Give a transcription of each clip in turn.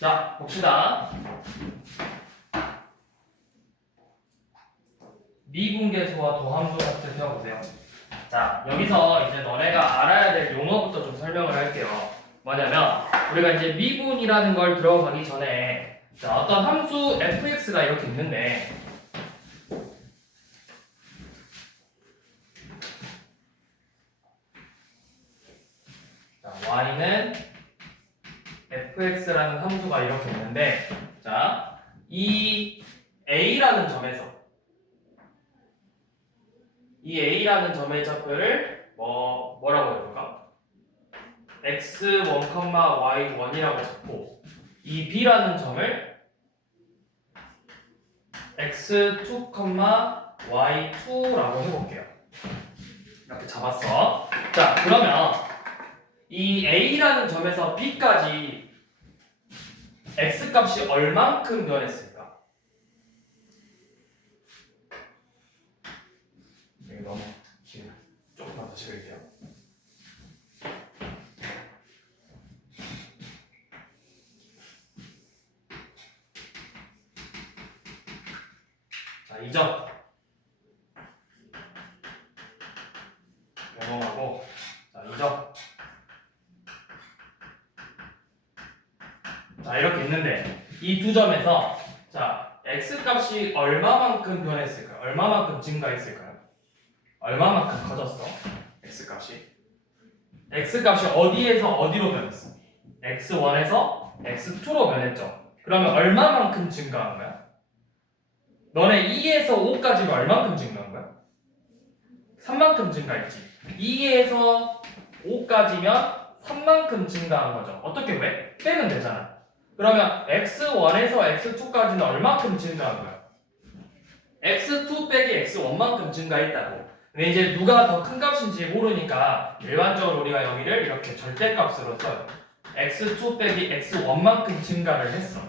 자, 봅시다. 미분계수와 도함수 같은 세워보세요. 자, 여기서 이제 너네가 알아야 될 용어부터 좀 설명을 할게요. 뭐냐면 우리가 이제 미분이라는 걸 들어가기 전에 자, 어떤 함수 fx가 이렇게 있는데 자, y는 fx라는 함수가 이렇게 있는데 자, 이 a라는 점에서 이 a라는 점의 좌표를 뭐라고 해볼까? x1, y1이라고 잡고 이 b라는 점을 x2, y2라고 해볼게요. 이렇게 잡았어. 자, 그러면 이 a라는 점에서 b까지 x 값이 얼만큼 변했을까? 이거 너무 길어. 조금만 더 찍을게요. 자, 2점. 넘어가고 자, 2점. 자, 이렇게 있는데 이 두 점에서 자, x 값이 얼마만큼 변했을까요? 얼마만큼 증가했을까요? 얼마만큼 커졌어? x 값이 어디에서 어디로 변했어? x1에서 x2로 변했죠. 그러면 얼마만큼 증가한 거야? 너네 2에서 5까지가 얼마만큼 증가한 거야? 3만큼 증가했지. 2에서 5까지면 3만큼 증가한 거죠. 어떻게 왜? 빼면 되잖아. 그러면 x1에서 x2까지는 얼마큼 증가한 거야? x2 빼기 x1만큼 증가했다고. 근데 이제 누가 더 큰 값인지 모르니까 일반적으로 우리가 여기를 이렇게 절대값으로 써요. x2 빼기 x1만큼 증가를 했어.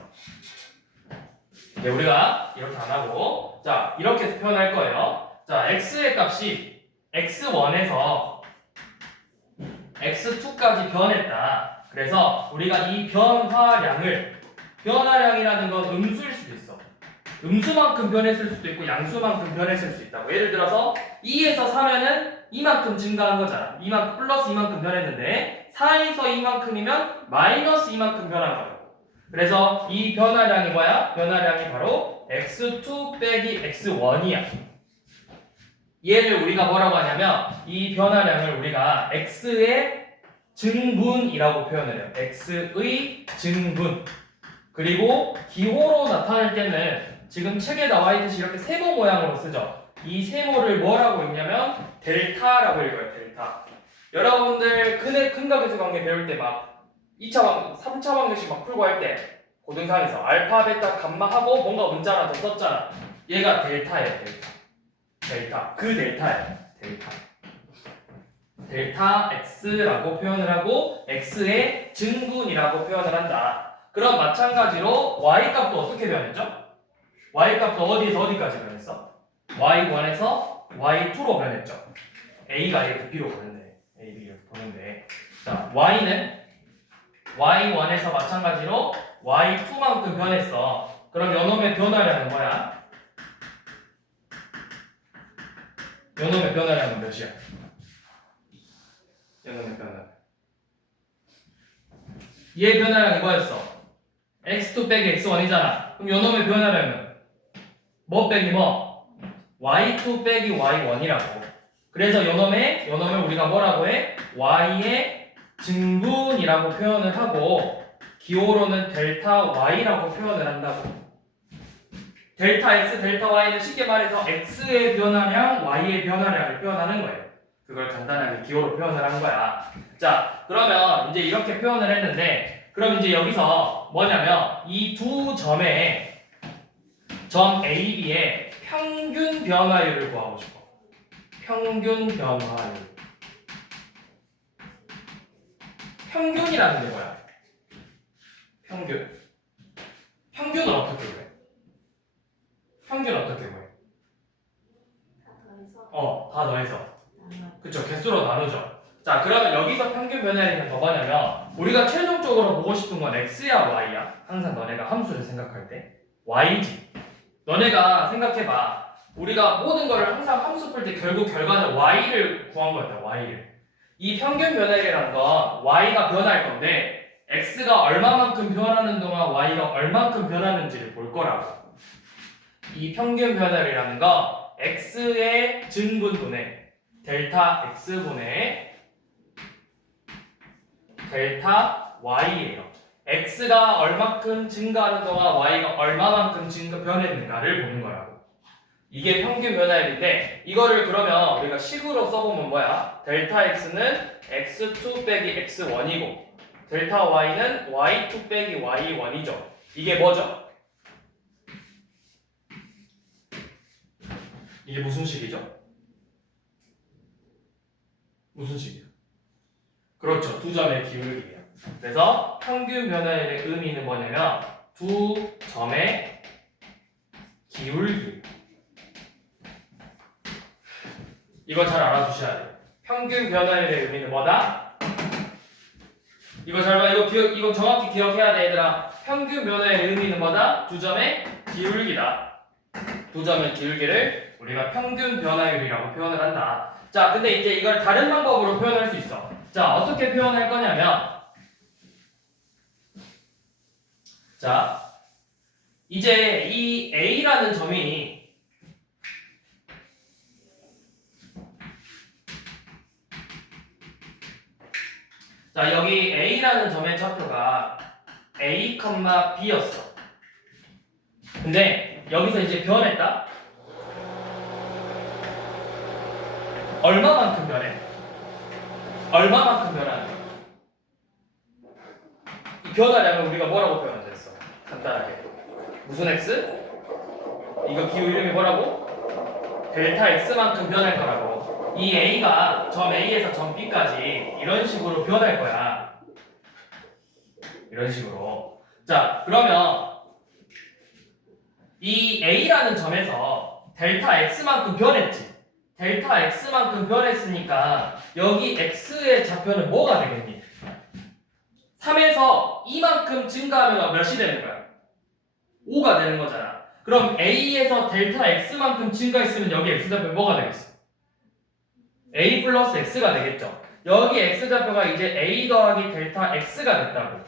이제 우리가 이렇게 안 하고 자, 이렇게 표현할 거예요. 자, x의 값이 x1에서 x2까지 변했다. 그래서 우리가 이 변화량이라는 건 음수일 수도 있어. 음수만큼 변했을 수도 있고 양수만큼 변했을 수 있다고. 예를 들어서 2에서 4면은 이만큼 증가한 거잖아. 이만큼 플러스 이만큼 변했는데 4에서 이만큼이면 마이너스 이만큼 변한 거라고. 그래서 이 변화량이 뭐야? 변화량이 바로 x2 빼기 x1이야. 얘를 우리가 뭐라고 하냐면 이 변화량을 우리가 x의 증분이라고 표현을 해요. x의 증분. 그리고 기호로 나타낼 때는 지금 책에 나와 있듯이 이렇게 세모 모양으로 쓰죠. 이 세모를 뭐라고 읽냐면 델타라고 읽어요. 델타. 여러분들 근각에서 관계 배울 때 막 2차, 3차 방정식 막 풀고 할 때 고등상에서 알파, 베타, 감마 하고 뭔가 문자 하나 더 썼잖아. 얘가 델타예요. 델타. 그 델타예요. 델타 x라고 표현을 하고 x의 증분이라고 표현을 한다. 그럼 마찬가지로 y 값도 어떻게 변했죠? y 값도 어디에서 어디까지 변했어? y1에서 y2로 변했죠. a가 이렇게 b로 보는데 a, b 이렇게 보는데 자, y는 y1에서 마찬가지로 y2만큼 변했어. 그럼 요놈의 변화량은 뭐야? 요놈의 변화량은 몇이야? 요놈의 변화량. 얘 변화량이 뭐였어? x2 빼기 x1이잖아. 그럼 요놈의 변화량은 뭐 빼기 뭐? y2 빼기 y1이라고. 그래서 요놈을 우리가 뭐라고 해? y의 증분이라고 표현을 하고 기호로는 델타 y라고 표현을 한다고. 델타 x, 델타 y는 쉽게 말해서 x의 변화량, y의 변화량을 표현하는 거예요. 그걸 간단하게 기호로 표현을 한 거야. 자, 그러면 이제 이렇게 표현을 했는데 그럼 이제 여기서 뭐냐면 이 두 점의 점 A, B의 평균 변화율을 구하고 싶어. 평균 변화율. 평균이라는 게 뭐야? 평균을 어떻게 구해? 평균 어떻게 구해? 다 더해서. 그쵸, 개수로 나누죠. 자, 그러면 여기서 평균 변화량이 뭐냐면 우리가 최종적으로 필연적으로 보고 싶은 건 x야 y야? 항상 너네가 함수를 생각할 때 y지. 너네가 생각해봐. 우리가 모든 거를 항상 함수 풀 때 결국 결과는 y를 구한 거였다. y를. 이 평균 변화율이라는 건 y가 변할 건데 x가 얼마만큼 변하는 동안 y가 얼만큼 변하는지를 볼 거라고. 이 평균 변화율이라는 건 x의 증분분의 델타 x분의 델타 y예요. x가 얼마큼 증가하는 동안 y가 얼마만큼 변했는가를 보는 거라고. 이게 평균 변화율인데 이거를 그러면 우리가 식으로 써보면 뭐야? 델타 x는 x2 빼기 x1이고 델타 y는 y2 빼기 y1이죠. 이게 뭐죠? 이게 무슨 식이죠? 무슨 식이에요? 그렇죠. 두 점의 기울기예요. 그래서 평균 변화율의 의미는 뭐냐면 두 점의 기울기. 이거 잘 알아두셔야 돼요. 평균 변화율의 의미는 뭐다? 이거 잘 봐. 이거 정확히 기억해야 돼, 얘들아. 평균 변화율의 의미는 뭐다? 두 점의 기울기다. 두 점의 기울기를 우리가 평균 변화율이라고 표현을 한다. 자, 근데 이제 이걸 다른 방법으로 표현할 수 있어. 자, 어떻게 표현할 거냐면, 자, 이제 이 A라는 점이 자, 여기 A라는 점의 좌표가 A, B였어. 근데 여기서 이제 변했다? 얼마만큼 변해? 얼마만큼 변하는 거야? 이 변화량을 우리가 뭐라고 표현했어? 간단하게. 무슨 x? 이거 기호 이름이 뭐라고? 델타 x만큼 변할 거라고. 이 a가 점 A에서 점 B까지 이런 식으로 변할 거야. 이런 식으로. 자, 그러면 이 A라는 점에서 델타 X만큼 변했지. 델타 X만큼 변했으니까 여기 X의 좌표는 뭐가 되겠니? 3에서 이만큼 증가하면 몇이 되는 거야? 5가 되는 거잖아. 그럼 A에서 델타 X만큼 증가했으면 여기 X좌표 뭐가 되겠어? A 플러스 X가 되겠죠. 여기 X좌표가 이제 A 더하기 델타 X가 됐다고.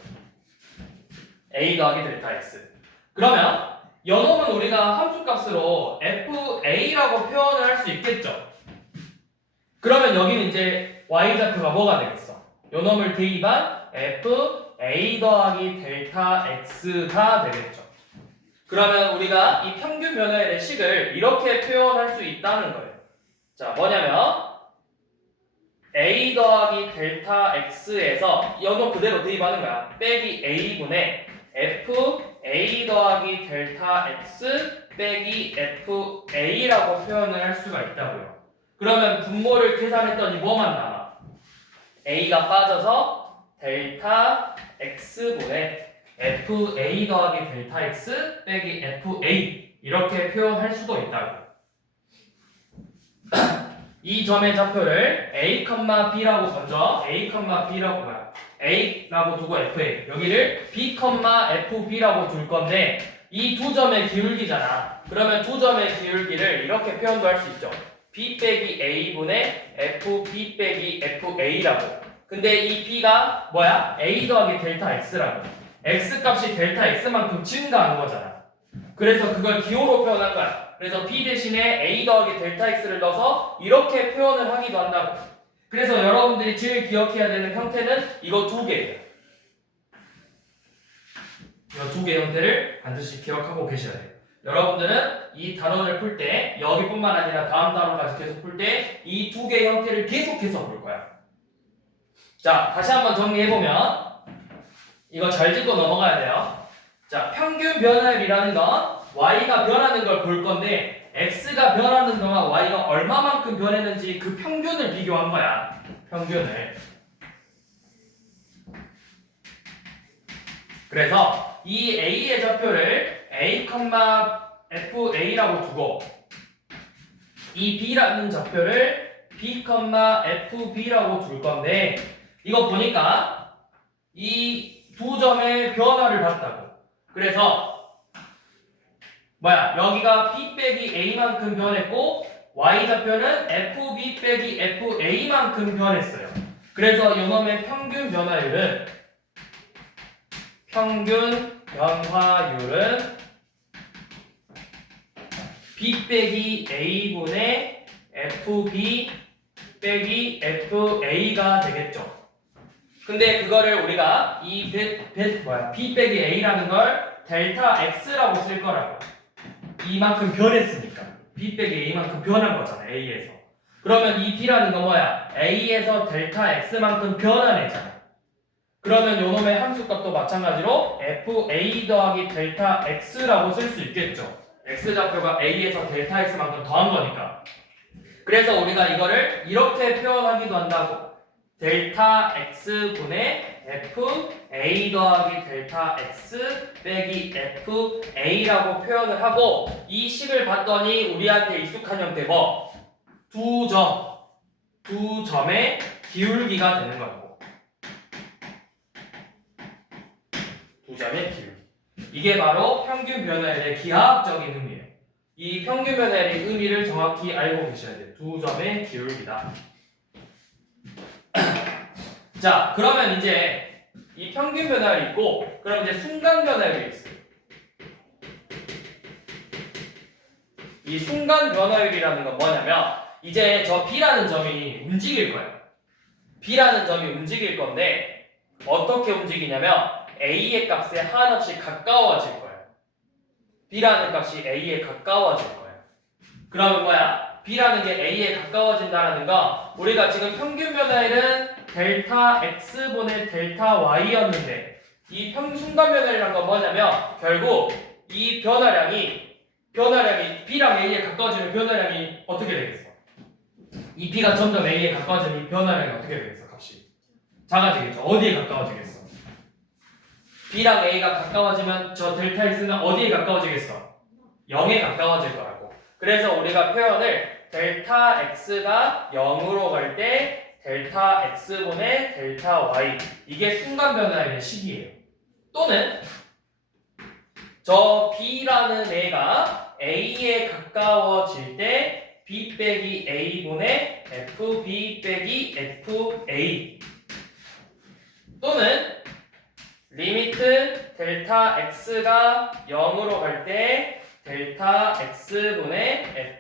A 더하기 델타 X. 그러면 요놈은 우리가 함수값으로 FA라고 표현을 할 수 있겠죠. 그러면 여기는 이제 Y좌표가 뭐가 되겠어? 요놈을 대입한 FA 더하기 델타 X가 되겠죠. 그러면 우리가 이 평균 변화율의 식을 이렇게 표현할 수 있다는 거예요. 자, 뭐냐면 A 더하기 델타 X에서 요놈 그대로 대입하는 거야. 빼기 A분의 FA 더하기 델타 X 빼기 FA라고 표현을 할 수가 있다고요. 그러면 분모를 계산했더니 뭐만 남아? A가 빠져서 델타 X분의 FA 더하기 델타 X 빼기 FA 이렇게 표현할 수도 있다고. 이 점의 좌표를 A, B라고 먼저 A,B라고 봐요. A라고 두고 FA 여기를 B, FB라고 둘 건데 이 두 점의 기울기잖아. 그러면 두 점의 기울기를 이렇게 표현도 할 수 있죠. B 빼기 A분의 FB 빼기 FA라고. 근데 이 B가 뭐야? A 더하기 델타 X라고. X 값이 델타 X만큼 증가한 거잖아. 그래서 그걸 기호로 표현한 거야. 그래서 B 대신에 A 더하기 델타 X를 넣어서 이렇게 표현을 하기도 한다고. 그래서 여러분들이 제일 기억해야 되는 형태는 이거 두 개예요. 이 두 개 형태를 반드시 기억하고 계셔야 돼요. 여러분들은 이 단원을 풀 때 여기뿐만 아니라 다음 단원까지 계속 풀 때 이 두 개 형태를 계속해서 볼 거야. 자, 다시 한번 정리해보면 이거 잘 짚고 넘어가야 돼요. 자, 평균 변화율이라는 건 y가 변하는 걸 볼 건데 x가 변하는 동안 y가 얼마만큼 변했는지 그 평균을 비교한 거야. 평균을. 그래서 이 a의 좌표를 a, fa라고 두고 이 b라는 좌표를 b, fb라고 둘 건데 이거 보니까 이 두 점의 변화를 봤다고. 그래서 여기가 b 빼기 a만큼 변했고 y좌표는 fb 빼기 fa만큼 변했어요. 그래서 요놈의 평균 변화율은 b 빼기 a분의 fb 빼기 fa가 되겠죠. 근데 그거를 우리가 이 b 빼기 a라는 걸 델타 x라고 쓸 거라고. 이만큼 변했으니까 b 빼기 a만큼 변한 거잖아. a에서. 그러면 이 b라는 건 뭐야? a에서 델타 x만큼 변한 애잖아. 그러면 요놈의 함수값도 마찬가지로 fa 더하기 델타 x라고 쓸 수 있겠죠. x좌표가 a에서 델타 x만큼 더한 거니까. 그래서 우리가 이거를 이렇게 표현하기도 한다고. 델타 x분의 fa 더하기 델타 x 빼기 fa라고 표현을 하고, 이 식을 봤더니 우리한테 익숙한 형태 뭐? 두 점의 기울기가 되는 거고. 두 점의 기울기. 이게 바로 평균 변화율의 기하학적인 의미예요. 이 평균 변화율의 의미를 정확히 알고 계셔야 돼요. 두 점의 기울기다. 자, 그러면 이제 이 평균 변화율이 있고, 그럼 이제 순간 변화율이 있어요. 이 순간 변화율이라는 건 뭐냐면, 이제 저 B라는 점이 움직일 거예요. B라는 점이 움직일 건데, 어떻게 움직이냐면, A의 값에 한없이 가까워질 거예요. B라는 값이 A에 가까워질 거예요. 그러면 B라는 게 A에 가까워진다는 거, 우리가 지금 평균 변화율은 델타 x분의 델타 y였는데, 이 순간 변화율이란 건 뭐냐면 결국 이 변화량이 B랑 A에 가까워지면 변화량이 어떻게 되겠어? 이 B가 점점 A에 가까워지면 이 변화량이 어떻게 되겠어? 값이 작아지겠죠. 어디에 가까워지겠어? B랑 A가 가까워지면 저 델타 x는 어디에 가까워지겠어? 0에 가까워질 거라고. 그래서 우리가 표현을 델타 x가 0으로 갈 때 델타 x분의 델타 y, 이게 순간 변화율의 식이에요. 또는 저 B라는 애가 A에 가까워질 때 B 빼기 A분의 FB 빼기 FA, 또는 리미트 델타 x가 0으로 갈 때 델타 x분의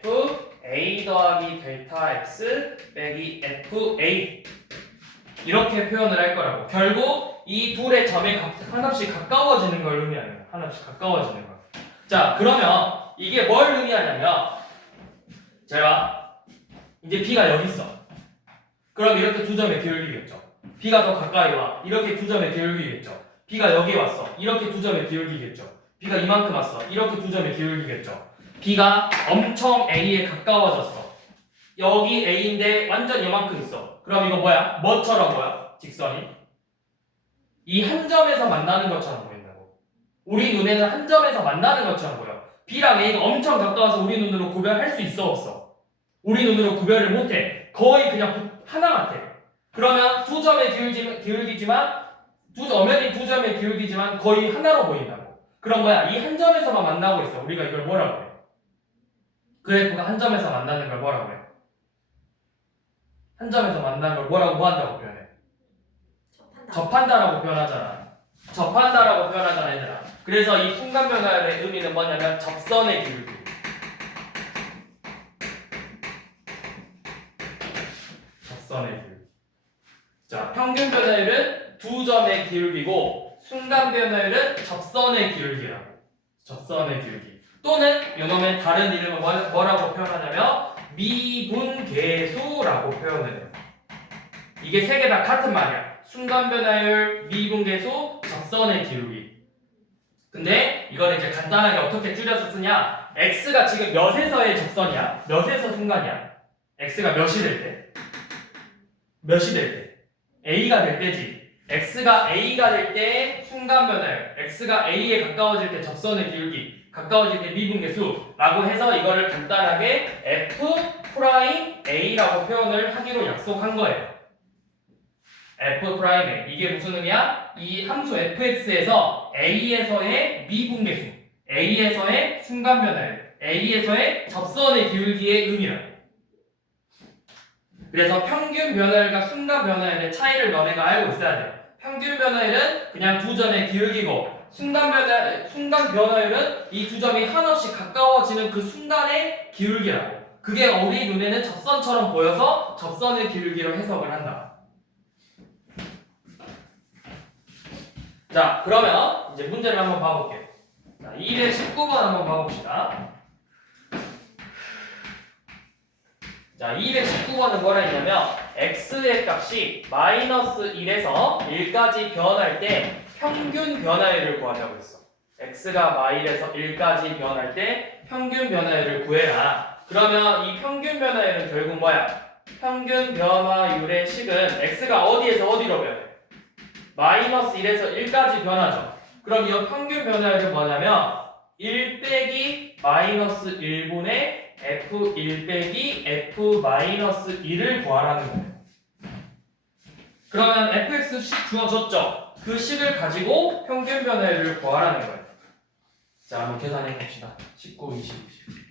FA 더하기 델타 x 빼기 FA, 이렇게 표현을 할 거라고. 결국 이 둘의 점에 하나씩 가까워지는 걸 의미하는 거야. 하나씩 가까워지는 거. 자, 그러면 이게 뭘 의미하냐면, 제가 이제 B가 여기 있어. 그럼 이렇게 두 점에 기울기겠죠. B가 더 가까이 와. 이렇게 두 점에 기울기겠죠. B가 여기 왔어. 이렇게 두 점에 기울기겠죠. B가 이만큼 왔어. 이렇게 두 점에 기울기겠죠. B가 엄청 A에 가까워졌어. 여기 A인데 완전 이만큼 있어. 그럼 이거 뭐야? 뭐처럼 보여? 직선이 이 한 점에서 만나는 것처럼 보인다고. 우리 눈에는 한 점에서 만나는 것처럼 보여. B랑 A가 엄청 가까워서 우리 눈으로 구별할 수 있어 없어? 우리 눈으로 구별을 못해. 거의 그냥 하나 같아. 그러면 두 점에 기울기지만 엄연히 두 점에 기울기지만 거의 하나로 보인다고. 그럼 이 한 점에서만 만나고 있어. 우리가 이걸 뭐라고 해? 그래프가 한 점에서 만나는 걸 뭐라고 해? 한 점에서 만나는 걸 뭐라고 한다고 표현해? 접한다라고 표현하잖아. 접한다라고 표현하잖아, 얘들아. 그래서 이 순간 변화의 의미는 뭐냐면 접선의 기울기. 접선의 기울기. 자, 평균 변화율은 두 점의 기울기고, 순간 변화율은 접선의 기울기라고. 접선의 기울기. 또는 요놈의 다른 이름은 뭐라고 표현하냐면 미분계수라고 표현을 해요. 이게 세 개 다 같은 말이야. 순간 변화율, 미분계수, 접선의 기울기. 근데 이걸 이제 간단하게 어떻게 줄여서 쓰냐? x가 지금 몇에서의 접선이야? 몇에서 순간이야? x가 몇이 될 때? 몇이 될 때? a가 될 때지. x가 a가 될 때 순간 변화율, x가 a에 가까워질 때 접선의 기울기, 가까워질 때 미분계수라고 해서 이거를 간단하게 f 프라임 a라고 표현을 하기로 약속한 거예요. f 프라임에 이게 무슨 의미야? 이 함수 fx에서 a에서의 미분계수, a에서의 순간 변화율, a에서의 접선의 기울기의 의미야. 그래서 평균 변화율과 순간 변화율의 차이를 너네가 알고 있어야 돼요. 평균 변화율은 그냥 두 점의 기울기고 순간 변화율은 이 두 점이 한없이 가까워지는 그 순간의 기울기라고. 그게 우리 눈에는 접선처럼 보여서 접선의 기울기로 해석을 한다. 자, 그러면 이제 문제를 한번 봐볼게요. 자, 219번 한번 봐봅시다. 자, 219번은 뭐라 했냐면 x의 값이 마이너스 1에서 1까지 변할 때 평균 변화율을 구하자고 했어. x가 마이너스에서 1까지 변할 때 평균 변화율을 구해라. 그러면 이 평균 변화율은 결국 뭐야? 평균 변화율의 식은 x가 어디에서 어디로 변해? 마이너스 1에서 1까지 변하죠. 그럼 이 평균 변화율은 뭐냐면 1 빼기 마이너스 1분의 f1 빼기 f 마이너스 1을 구하라는 거예요. 그러면 fx 식 주어졌죠? 그 식을 가지고 평균 변화율을 구하라는 거예요. 자, 한번 계산해 봅시다. 19, 20, 20.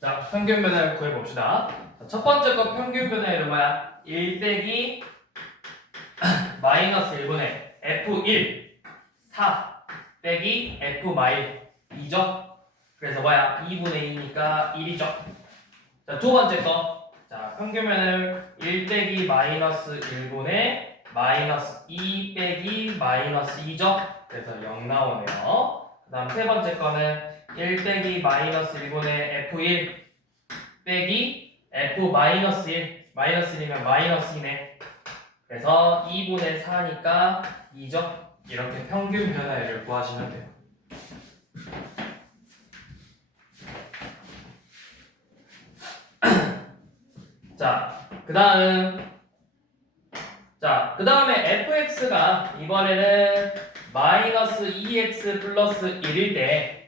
자, 평균 변화율 구해봅시다. 첫 번째 거 평균 변화율은 뭐야? 1 빼기 마이너스 1분의 F1 4 빼기 F 마이 2죠? 그래서 뭐야? 2분의 2니까 1이죠? 자, 두 번째 거. 자, 평균 변화율 1 빼기 마이너스 1분의 마이너스 2 빼기 마이너스 2죠? 그래서 0 나오네요. 그 다음 세 번째 거는 1 빼기 마이너스 1분의 F1 빼기 F 마이너스 1 마이너스 1이면 마이너스 2네. 그래서 2분의 4니까 2죠. 이렇게 평균 변화율을 구하시면 돼요. 자, 그 다음에 fx가 이번에는 마이너스 2x 플러스 1일 때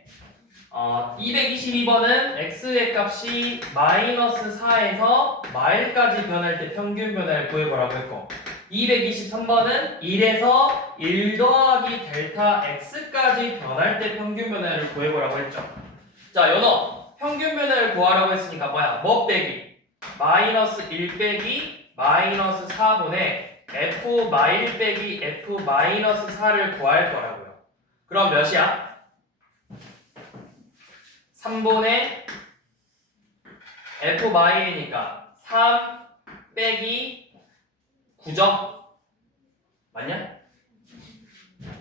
222번은 x의 값이 마이너스 4에서 마일까지 변할 때 평균 변화를 구해보라고 했고 223번은 1에서 1 더하기 델타 x까지 변할 때 평균 변화를 구해보라고 했죠. 자, 연어 평균 변화를 구하라고 했으니까 뭐야? 뭐 빼기? 마이너스 1 빼기 마이너스 4분의 f 마일 빼기 f 마이너스 4를 구할 거라고요. 그럼 몇이야? 3분의 f 마일이니까 3 빼기 9죠? 맞냐?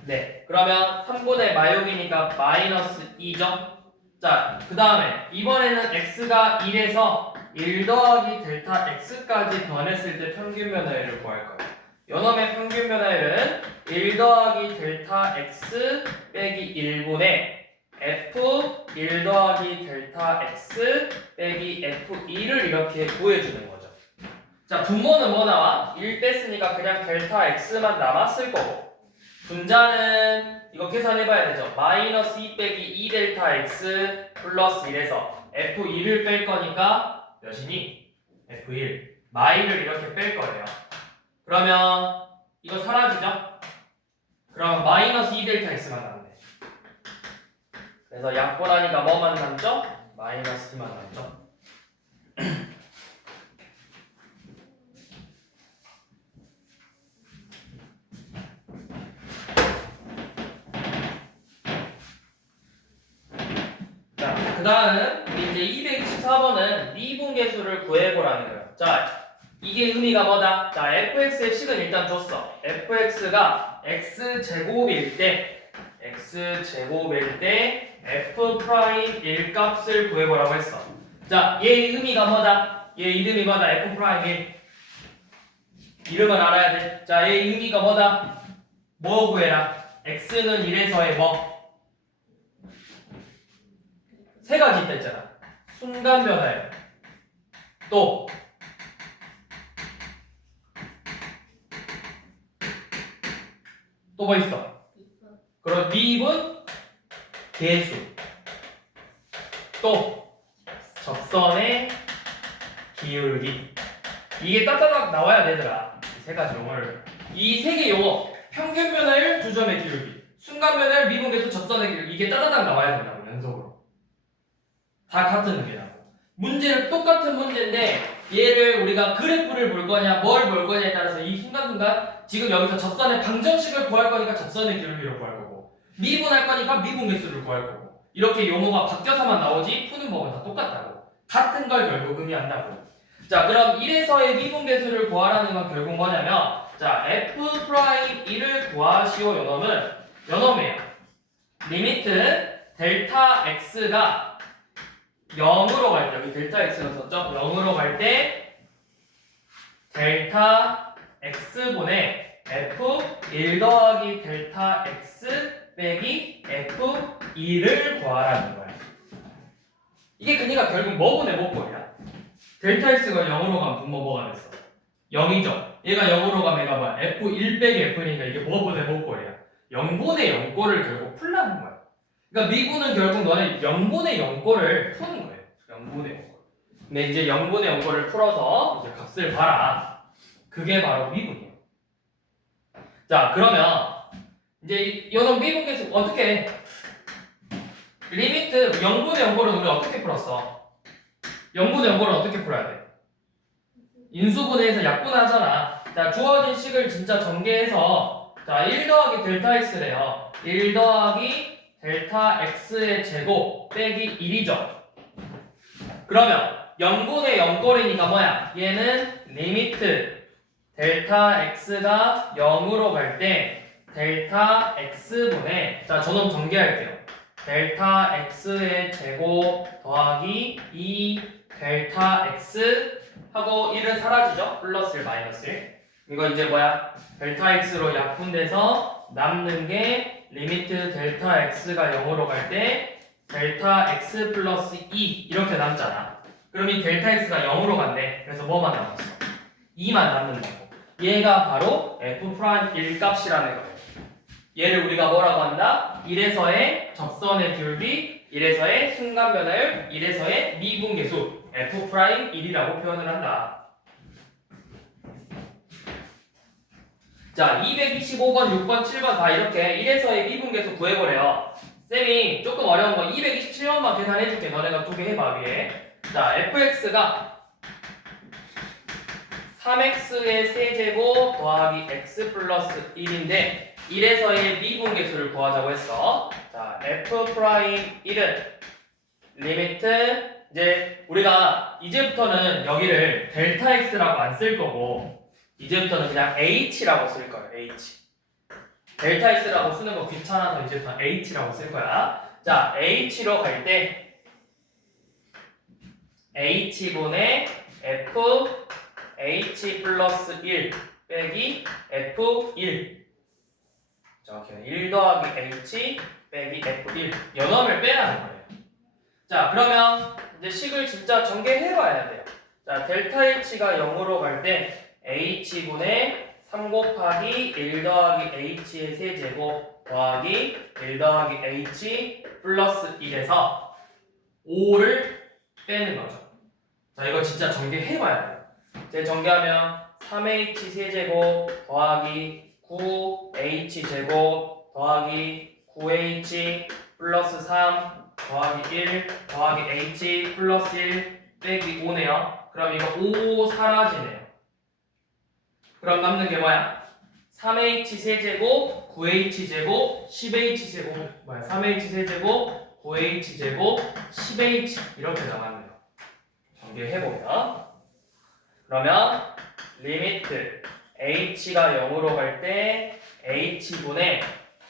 네, 그러면 3분의 마육이니까 마이너스 2죠? 자, 그 다음에 이번에는 x가 1에서 1 더하기 델타 x까지 변했을 때 평균 변화율을 구할 거예요. 요놈의 평균 변화율은 1 더하기 델타 x 빼기 1분의 f 1 더하기 델타 x 빼기 f2를 이렇게 구해주는 거죠. 자, 분모는 뭐 나와? 1 뺐으니까 그냥 델타 x만 남았을 거고 분자는 이거 계산해봐야 되죠. 마이너스 2 빼기 2 델타 x 플러스 1에서 f2를 뺄 거니까 몇이니? f1 마이를 이렇게 뺄 거예요. 그러면 이거 사라지죠? 그럼 마이너스 2 델타 x만 남네. 그래서 약분하니까 뭐만 남죠? 마이너스 2만 남죠. 다음 우리 이제 224번은 미분계수를 구해보라는 거예요. 자, 이게 의미가 뭐다? 자, fx의 식은 일단 줬어. fx가 x제곱일 때 f 프라임 1값을 구해보라고 했어. 자, 얘의 의미가 뭐다? 얘 이름이 뭐다? f 프라임 1. 이름을 알아야 돼. 자, 얘의 의미가 뭐다? 뭐 구해라? x는 1에서의 뭐? 세 가지 있다 했잖아. 순간 변화에 또 뭐 있어? 그럼 미분 계수 또 접선의 기울기. 이게 따따닥 나와야 되더라. 이 세 가지 용어를. 이 세 개 용어 평균 변화율 두점의 기울기 순간 변화율 미분 계수 접선의 기울기 이게 따따닥 나와야 된다고 연속으로. 다 같은 의미라고. 문제는 똑같은 문제인데 얘를 우리가 그래프를 볼 거냐 뭘 볼 거냐에 따라서 이 순간순간 지금 여기서 접선의 방정식을 구할 거니까 접선의 기울기를 구할 거고 미분할 거니까 미분 개수를 구할 거고 이렇게 용어가 바뀌어서만 나오지 푸는 법은 다 똑같다고. 같은 걸 결국 의미한다고. 자, 그럼 1에서의 미분 개수를 구하라는 건 결국 뭐냐면 자, f 프라임 1을 구하시오 요놈이에요. 리미트 델타 x가 0으로 갈 때, 여기 델타 x가 썼죠? 0으로 갈 때 델타 x분의 f1 더하기 델타 x 빼기 f2를 구하라는 거야. 이게 그니까 결국 뭐분의 뭐꼴이야? 델타 x가 0으로 가면 분모 뭐가 됐어? 0이죠? 얘가 0으로 가면 얘가 뭐야? f1 빼기 f니까 이게 뭐분의 뭐꼴이야? 0분의 0꼴을 결국 풀라는 거야. 그러니까 미분은 결국 너네 0분의 0꼴을 푸는 거예요. 0분의 0꼴. 근데 이제 0분의 0꼴을 풀어서 이제 값을 봐라. 그게 바로 미분이에요. 자, 그러면 이제 이런 미분 계수 어떻게 해? 리미트 0분의 0꼴은 우리 어떻게 풀었어? 0분의 0꼴은 어떻게 풀어야 돼? 인수분해해서 약분하잖아. 자, 주어진 식을 진짜 전개해서 자, 1 더하기 델타 x래요. 1 더하기 델타 x의 제곱 빼기 1이죠. 그러면 0분의 0꼴이니까 뭐야? 얘는 리미트 델타 x가 0으로 갈 때 델타 x분의 자, 저놈 전개할게요. 델타 x의 제곱 더하기 2 델타 x 하고 1은 사라지죠? 플러스 1 마이너스 1. 이거 이제 뭐야? 델타 x로 약분돼서 남는 게 리미트 델타 x가 0으로 갈 때 델타 x 플러스 2 이렇게 남잖아. 그럼 이 델타 x가 0으로 간대. 그래서 뭐만 남았어? 2만 남는다고. 얘가 바로 f 프라임 1 값이라는 거예요. 얘를 우리가 뭐라고 한다? 1에서의 접선의 기울기, 1에서의 순간 변화율, 1에서의 미분 계수 f 프라임 1이라고 표현을 한다. 자, 225번, 6번, 7번 다 이렇게 1에서의 미분 계수 구해보래요. 쌤이 조금 어려운 거 227번만 계산해줄게. 너네가 두 개 해봐 위에. 자, fx가 3x의 세제곱 더하기 x 플러스 1인데 1에서의 미분 계수를 구하자고 했어. 자, f 프라임 1은 리미트 이제 우리가 이제부터는 여기를 델타 x라고 안 쓸 거고 이제부터는 그냥 h라고 쓸 거예요. h. 델타 x라고 쓰는 거 귀찮아서 이제부터 h라고 쓸 거야. 자, h로 갈 때 h분의 f h 플러스 1 빼기 f1 자, 1 더하기 h 빼기 f1 연원을 빼라는 거예요. 자, 그러면 이제 식을 진짜 전개해봐야 돼요. 자, 델타 h가 0으로 갈 때 h분의 3 곱하기 1 더하기 h의 세제곱 더하기 1 더하기 h 플러스 1에서 5를 빼는 거죠. 자, 이거 진짜 전개해봐야 돼요. 이제 전개하면 3h 세제곱 더하기 9h 제곱 더하기 9h 플러스 3 더하기 1 더하기 h 플러스 1 빼기 5네요. 그럼 이거 5 사라지네요. 그럼 남는 게 뭐야? 3h 세제곱 9h 제곱 10h 제곱 뭐야? 3h 세제곱 9h제곱 10h 이렇게 나왔네요. 전개해보면 그러면 리미트 h가 0으로 갈 때 h분의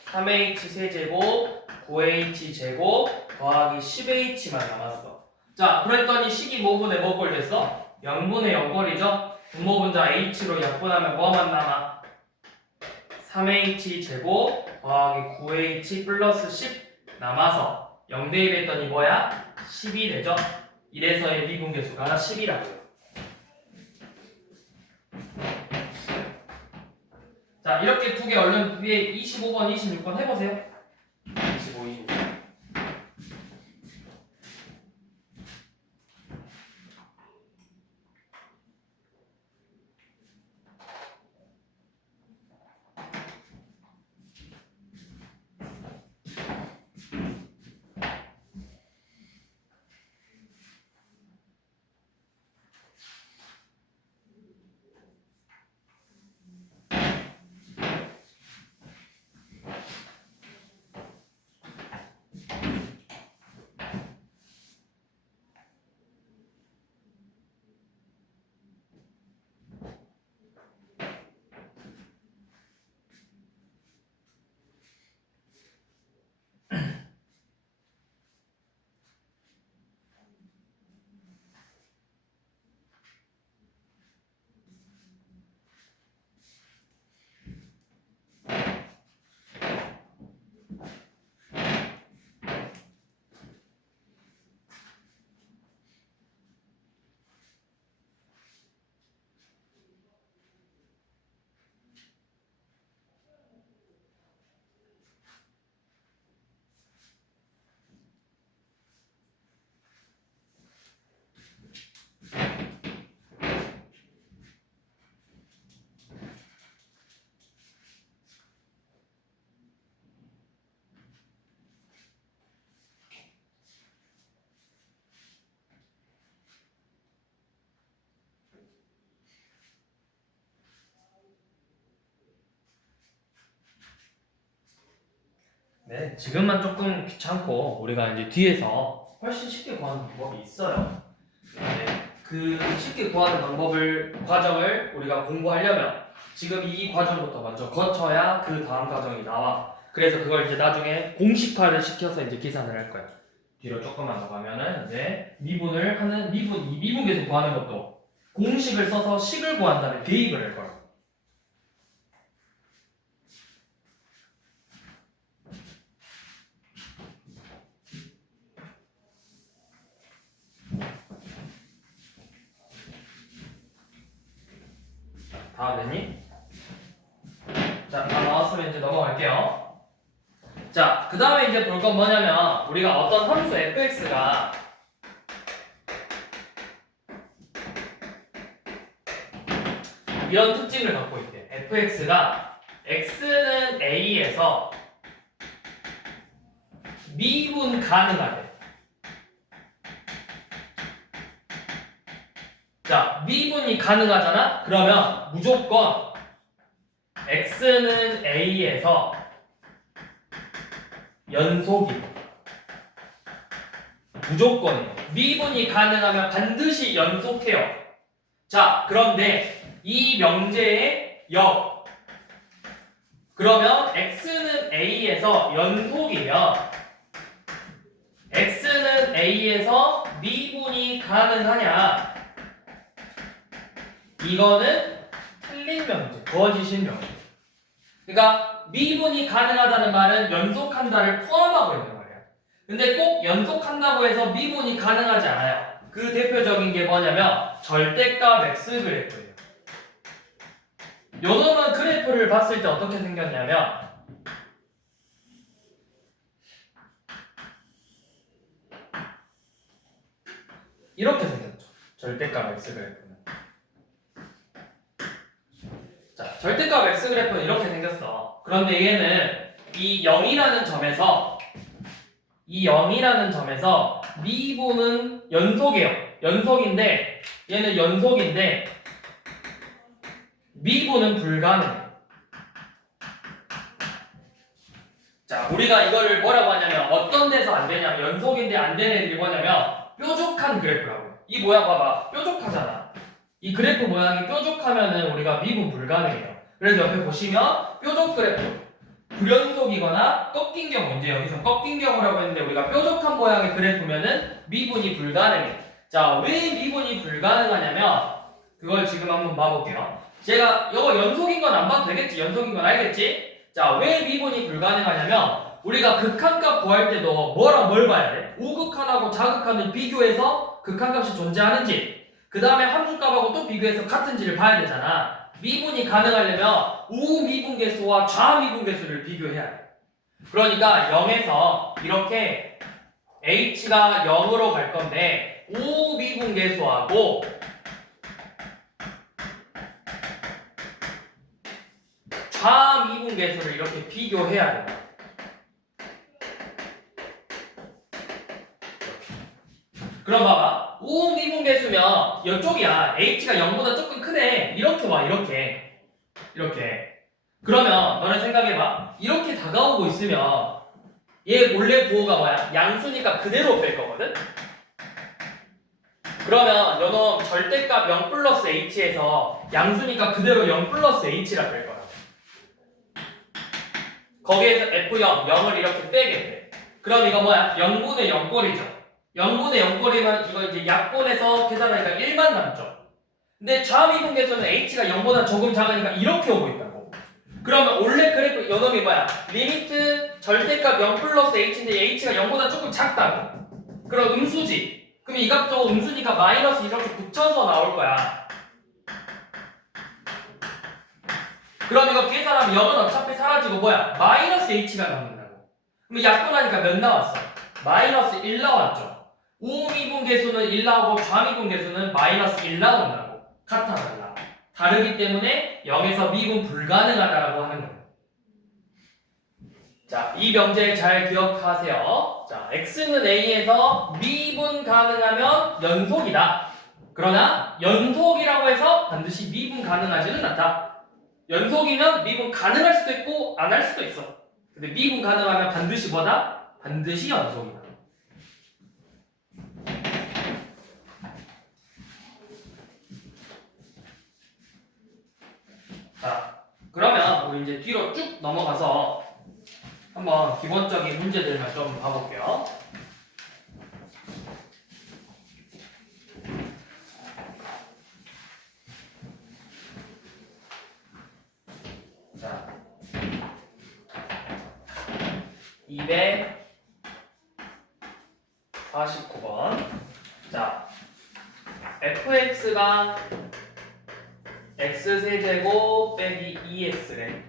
3h 세제곱 9h제곱 더하기 10h만 남았어. 자, 그랬더니 식이 뭐분의 뭐 꼴 됐어? 0분의 0꼴이죠? 분모분자 h로 약분하면 뭐만 남아? 3h 제곱 더하기 9h 플러스 10 남아서 0 대입했더니 뭐야? 10이 되죠? 이래서의 미분계수가 10이라고요. 자, 이렇게 두 개 얼른 위에 25번, 26번 해보세요. 25, 25. 네, 지금만 조금 귀찮고 우리가 이제 뒤에서 훨씬 쉽게 구하는 방법이 있어요. 네, 그 쉽게 구하는 과정을 우리가 공부하려면 지금 이 과정부터 먼저 거쳐야 그 다음 과정이 나와. 그래서 그걸 이제 나중에 공식화를 시켜서 이제 계산을 할 거야. 뒤로 조금만 더 가면은 이제 미분을 하는 이 미분계수 구하는 것도 공식을 써서 식을 구한 다음에 대입을 할 거야. 다 됐니? 자, 다 나왔으면 이제 넘어갈게요. 자, 그 다음에 이제 볼 건 뭐냐면 우리가 어떤 함수 fx가 이런 특징을 갖고 있대. fx가 x는 a에서 미분 가능하대. 자, 미분이 가능하잖아? 그러면 무조건 x는 a에서 연속이 무조건이에요. 미분이 가능하면 반드시 연속해요. 자, 그런데 이 명제의 역 그러면 x는 a에서 연속이면 x는 a에서 미분이 가능하냐? 이거는 틀린 명제, 거짓인 명제. 그러니까 미분이 가능하다는 말은 연속한다를 포함하고 있는 말이야. 근데 꼭 연속한다고 해서 미분이 가능하지 않아요. 그 대표적인 게 뭐냐면 절대값 x 그래프예요. 요놈은 그래프를 봤을 때 어떻게 생겼냐면 이렇게 생겼죠. 절대값 x 그래프는. 자, 절대값 x 그래프는 이렇게 생겼어. 그런데 얘는 이 0이라는 점에서 미분은 연속이에요. 연속인데 얘는 연속인데 미분은 불가능해. 자, 자, 우리가 이거를 뭐라고 하냐면 어떤 데서 안 되냐면 연속인데 안 되는 애들이 뭐냐면 뾰족한 그래프라고. 이 모양 봐봐. 뾰족하잖아. 이 그래프 모양이 뾰족하면은 우리가 미분 불가능해요. 그래서 옆에 보시면 뾰족 그래프 불연속이거나 꺾인 경우, 이제 여기서 꺾인 경우라고 했는데 우리가 뾰족한 모양의 그래프면은 미분이 불가능해. 자, 왜 미분이 불가능하냐면 그걸 지금 한번 봐볼게요. 제가 이거 연속인 건 안 봐도 되겠지? 연속인 건 알겠지? 자, 왜 미분이 불가능하냐면 우리가 극한값 구할 때도 뭐랑 뭘 봐야 돼? 우극한하고 자극한을 비교해서 극한값이 존재하는지, 그 다음에 함수값하고 또 비교해서 같은지를 봐야 되잖아. 미분이 가능하려면 우미분계수와 좌미분계수를 비교해야 돼. 그러니까 0에서 이렇게 h가 0으로 갈 건데 우미분계수하고 좌미분계수를 이렇게 비교해야 돼. 그럼 봐봐. 우미분계수면 이쪽이야. h가 0보다 조금 크네. 이렇게 와. 이렇게. 그러면 너네 생각해봐. 이렇게 다가오고 있으면 얘 몰래 부호가 뭐야? 양수니까 그대로 뺄 거거든? 그러면 너는 절대값 0 플러스 h에서 양수니까 그대로 0 플러스 h라 뺄 거야. 거기에서 f0, 0을 이렇게 빼게 돼. 그럼 이거 뭐야? 0분의 0꼴이죠. 0분의 0꼴이면 이거 이제 약분해서 계산하니까 1만 남죠. 근데 좌미분계수는 h가 0보다 조금 작으니까 이렇게 오고 있다고. 그러면 원래 그래프 요놈이 뭐야? 리미트 절대값 0 플러스 h인데 h가 0보다 조금 작다고. 그럼 음수지. 그럼 이 값도 음수니까 마이너스 이렇게 붙여서 나올 거야. 그럼 이거 계산하면 0은 어차피 사라지고 뭐야? 마이너스 h가 남는다고. 그럼 약분하니까 몇 나왔어? 마이너스 1 나왔죠. 우미분계수는 1 나오고 좌미분계수는 마이너스 1 나온다고. 같아 달라. 다르기 때문에 0에서 미분 불가능하다라고 하는 거예요. 자, 이 명제 잘 기억하세요. 자, x는 a에서 미분 가능하면 연속이다. 그러나 연속이라고 해서 반드시 미분 가능하지는 않다. 연속이면 미분 가능할 수도 있고 안 할 수도 있어. 근데 미분 가능하면 반드시 뭐다? 반드시 연속이다. 자, 그러면 우리 이제 뒤로 쭉 넘어가서 한번 기본적인 문제들만 좀 봐볼게요. 자, 249번. 자, fx가 x세제곱 빼기 2x래.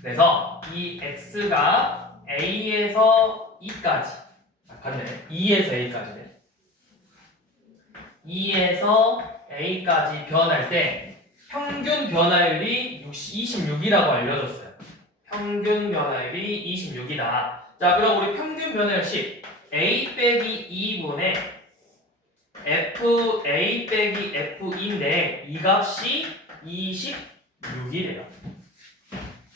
그래서 이 x가 a에서 2까지, 반대네. 2에서 a까지네. 2에서 a까지 변할 때 평균 변화율이 26이라고 알려줬어요. 평균 변화율이 26이다. 자, 그럼 우리 평균 변화율식 a 빼기 2분의 fa 빼기 f인데 이 값이 26이래요.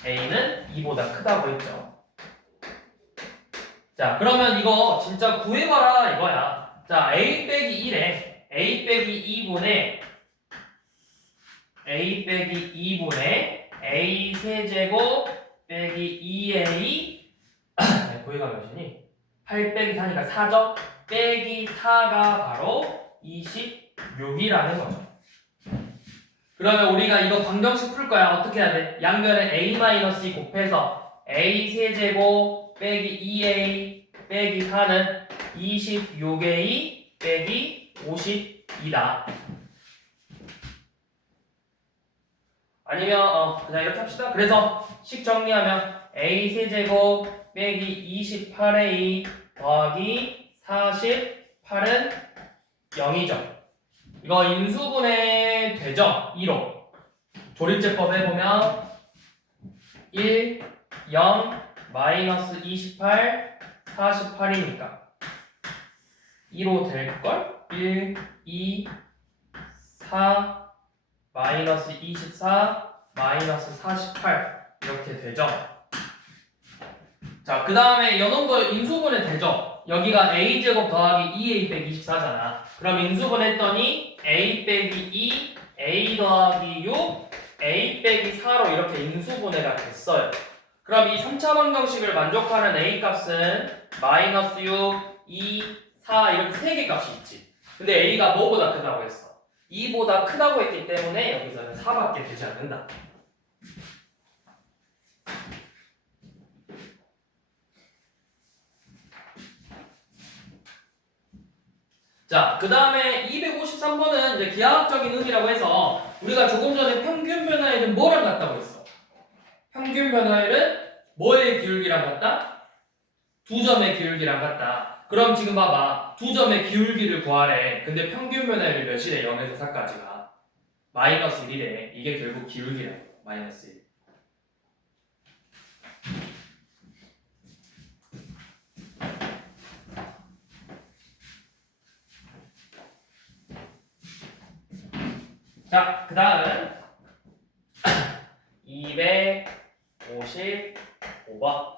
a는 2보다 크다고 했죠. 자, 그러면 이거 진짜 구해봐라 이거야. 자, a 빼기 1에 a 빼기 2분의 a 세제곱 빼기 2a f가 몇이니? 8 빼기 4니까 4죠? 빼기 4가 바로 26이라는 거죠. 그러면 우리가 이거 방정식 풀 거야. 어떻게 해야 돼? 양변에 a-2 곱해서 a 세제곱 빼기 2a 빼기 4는 26a 빼기 50이다. 아니면 그냥 이렇게 합시다. 그래서 식 정리하면 a 세제곱 빼기 28a 더하기 48은 0이죠. 이거 인수분해 되죠? 2로. 조립제법 해보면 1, 0, 마이너스 28, 48이니까 2로 될걸? 1, 2, 4, 마이너스 24, 마이너스 48 이렇게 되죠? 자, 그 다음에 요놈도 인수분해 되죠? 여기가 a제곱 더하기 2a 빼기 24잖아. 그럼 인수분했더니 a 빼기 2, a 더하기 6, a 빼기 4로 이렇게 인수분해가 됐어요. 그럼 이 3차 방정식을 만족하는 a 값은 마이너스 6, 2, 4 이렇게 3개 값이 있지. 근데 a가 뭐보다 크다고 했어? 2보다 크다고 했기 때문에 여기서는 4밖에 되지 않는다. 자, 그 다음에 253번은 이제 기하학적인 의미라고 해서 우리가 조금 전에 평균 변화율은 뭐랑 같다고 했어? 평균 변화율은 뭐의 기울기랑 같다? 두 점의 기울기랑 같다. 그럼 지금 봐봐. 두 점의 기울기를 구하래. 근데 평균 변화율이 몇이래? 0에서 4까지가. 마이너스 1이래. 이게 결국 기울기라고. 마이너스 1. 자, 그 다음은 255번.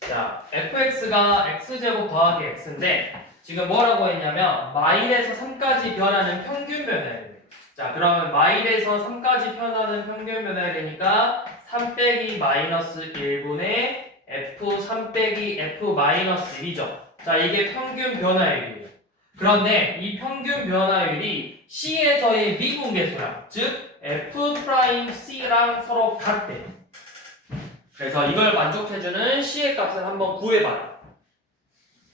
자, fx가 x제곱 더하기 x인데 지금 뭐라고 했냐면 마일에서 3까지 변하는 평균 변화율. 자, 그러면 마일에서 3까지 변하는 평균 변화율이니까 3 빼기 마이너스 1분의 f3 빼기 f 마이너스 1이죠. 자, 이게 평균 변화율이에요. 그런데 이 평균 변화율이 C에서의 미분계수랑 즉 f'C랑 서로 같대. 그래서 이걸 만족해주는 C의 값을 한번 구해봐라.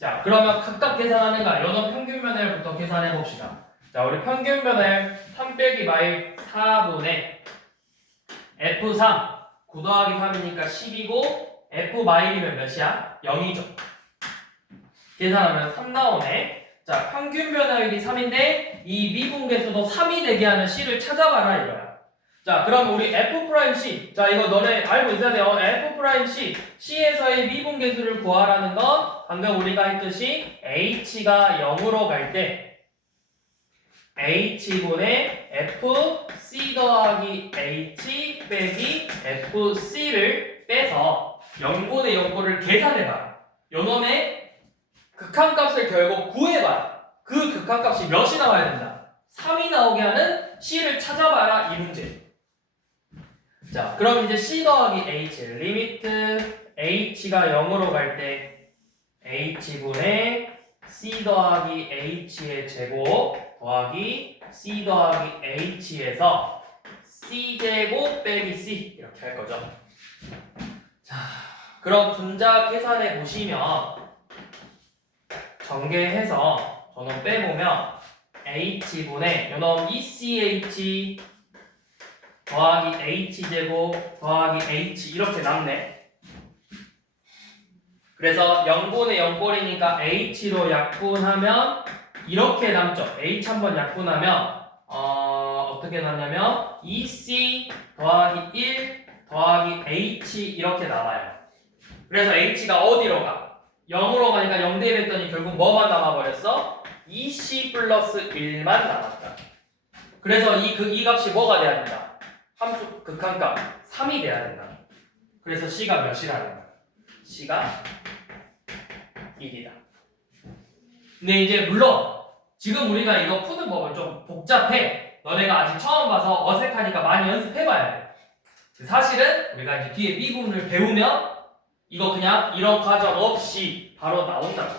자, 그러면 각각 계산하는 거 요놈 평균 변화율부터 계산해 봅시다. 자, 우리 평균 변화율 3 빼기 마이 4분의 f3 9 더하기 3이니까 10이고 f 마일이면 몇이야? 0이죠. 계산하면 3 나오네. 자, 평균 변화율이 3인데 이 미분계수도 3이 되게 하는 C를 찾아봐라 이거야. 자, 그럼 우리 f'C. 자, 이거 너네 알고 있어야 돼요. f'C. C에서의 미분계수를 구하라는 건 방금 우리가 했듯이 h가 0으로 갈 때 h분의 fc 더하기 h 빼기 fc를 빼서 0분의 0분을 계산해봐라. 요놈의 극한값을 결국 구해봐라. 그 극한값이 몇이 나와야 된다? 3이 나오게 하는 C를 찾아봐라 이 문제. 자, 그럼 이제 C 더하기 H 리미트 H가 0으로 갈 때 H분의 C 더하기 H의 제곱 더하기 C 더하기 H에서 C제곱 빼기 C 이렇게 할 거죠. 자, 그럼 분자 계산해 보시면 전개해서 저는 빼보면 H분의 요놈 ECH 더하기 H제곱 더하기 H 이렇게 남네. 그래서 0분의 0꼴이니까 H로 약분하면 이렇게 남죠. H 한번 약분하면 어떻게 남냐면 EC 더하기 1 더하기 H 이렇게 나와요. 그래서 H가 어디로 가? 0으로 가니까 0 대입했더니 결국 뭐만 남아버렸어? EC 플러스 1만 남았다. 그래서 이 값이 뭐가 돼야 된다? 함수 극한값 3이 돼야 된다. 그래서 C가 몇이라는 거야? C가 1이다. 근데 이제 물론 지금 우리가 이거 푸는 법은 좀 복잡해. 너네가 아직 처음 봐서 어색하니까 많이 연습해봐야 돼. 사실은 우리가 이제 뒤에 미분을 배우면 이거 그냥 이런 과정 없이 바로 나온다고.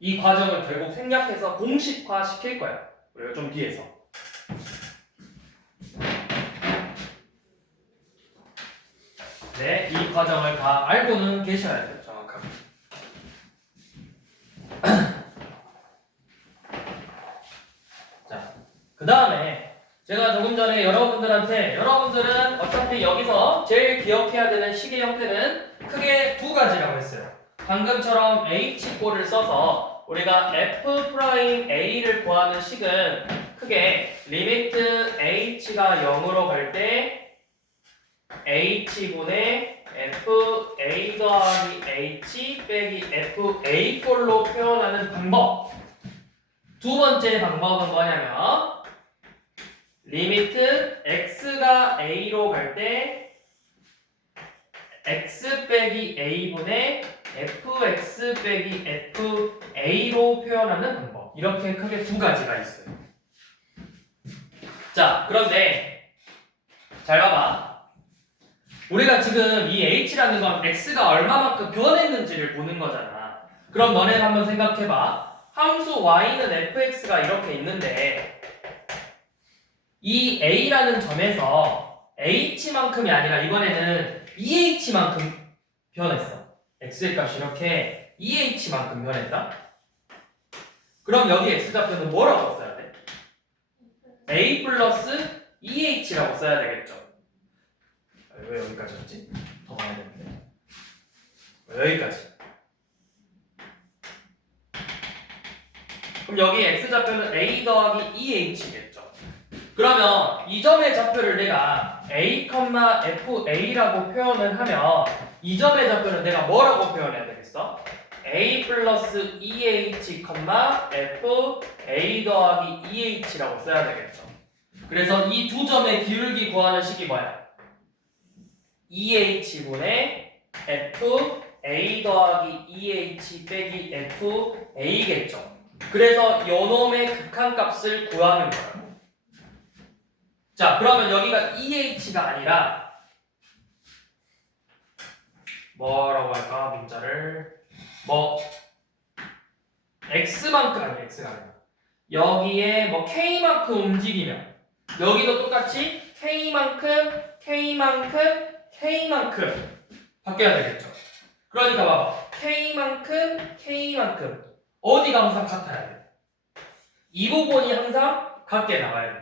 이 과정을 결국 생략해서 공식화 시킬 거야. 우리가 좀 뒤에서. 네, 이 과정을 다 알고는 계셔야 돼요. 정확하게. 자, 그 다음에 제가 조금 전에 여러분들은 어차피 여기서 제일 기억해야 되는 식의 형태는 크게 두 가지라고 했어요. 방금처럼 H꼴을 써서 우리가 F'A를 구하는 식은 크게 리미트 H가 0으로 갈 때 H분의 FA 더하기 H 빼기 FA꼴로 표현하는 방법. 두 번째 방법은 뭐냐면 리미트 x가 a로 갈 때 x 빼기 a분의 fx 빼기 fa로 표현하는 방법. 이렇게 크게 두 가지가 있어요. 자, 그런데 잘 봐봐. 우리가 지금 이 h라는 건 x가 얼마만큼 변했는지를 보는 거잖아. 그럼 너네는 한번 생각해봐. 함수 y는 fx가 이렇게 있는데 이 a라는 점에서 h만큼이 아니라 이번에는 2h만큼 변했어. x의 값이 이렇게 2h만큼 변했다. 그럼 여기 x좌표는 뭐라고 써야 돼? a 플러스 2h라고 써야 되겠죠. 왜 여기까지 했지? 더 가야 되는데. 왜 여기까지? 그럼 여기 x좌표는 a 더하기 2h겠죠. 그러면 이 점의 좌표를 내가 a, fa라고 표현을 하면 이 점의 좌표는 내가 뭐라고 표현해야 되겠어? a 플러스 2h, f a 더하기 2h라고 써야 되겠죠. 그래서 이 두 점의 기울기 구하는 식이 뭐야? 2h분의 f a 더하기 2h 빼기 f a겠죠. 그래서 요놈의 극한값을 구하는 거야. 자, 그러면 여기가 2h가 아니라 뭐라고 할까? 문자를 뭐 x만큼 아니 x가 아니라 여기에 뭐 k만큼 움직이면 여기도 똑같이 k만큼 바뀌어야 되겠죠. 그러니까 봐봐. k만큼 어디가 항상 같아야 돼? 이 부분이 항상 같게 나와야 돼.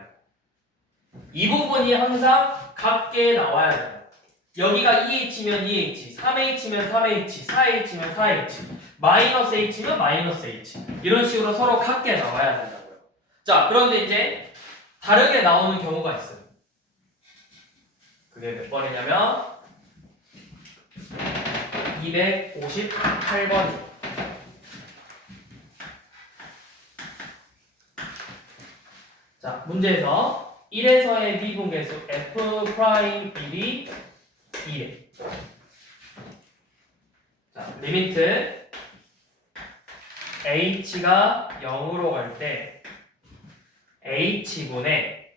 이 부분이 항상 같게 나와야 돼. 여기가 2h면 2h, 3h면 3h, 4h면 4h, 마이너스 h면 마이너스 h 이런 식으로 서로 같게 나와야 된다고요. 자, 그런데 이제 다르게 나오는 경우가 있어요. 그게 몇 번이냐면 258번이에요. 자, 문제에서 1에서의 미분계수 f'1이 2래. 자, 리미트 h가 0으로 갈 때 h분의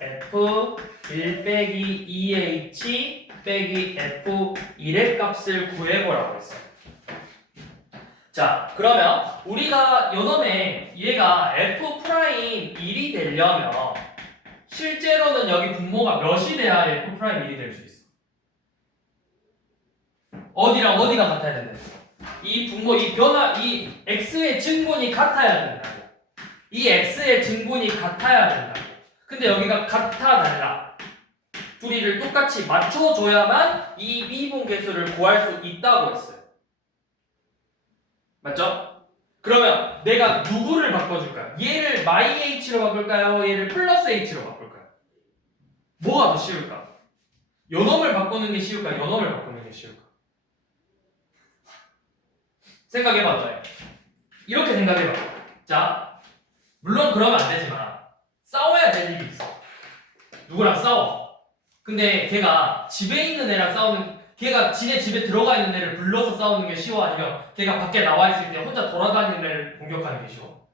f1 빼기 2h 빼기 f1의 값을 구해보라고 했어요. 자, 그러면 우리가 요놈에 얘가 f'1이 되려면 실제로는 여기 분모가 몇이 돼야 f'1이 될 수 있어? 어디랑 어디가 같아야 된다 했어? 이 분모, 이 변화, 이 x의 증분이 같아야 된다고. 이 x의 증분이 같아야 된다고. 근데 여기가 같아 달라. 둘이를 똑같이 맞춰줘야만 이 미분계수를 구할 수 있다고 했어요. 맞죠? 그러면 내가 누구를 바꿔줄까요? 얘를 -h로 바꿀까요? 얘를 플러스 h로 바꿀까요? 뭐가 더 쉬울까? 요놈을 바꾸는 게 쉬울까? 요놈을 바꾸는 게 쉬울까? 생각해봐. 이렇게 생각해봐. 자, 물론 그러면 안 되지만 싸워야 될 일이 있어. 누구랑 싸워. 근데 걔가 집에 있는 애랑 싸우는, 걔가 지네 집에 들어가 있는 애를 불러서 싸우는 게 쉬워? 아니면 걔가 밖에 나와 있을 때 혼자 돌아다니는 애를 공격하는 게 쉬워?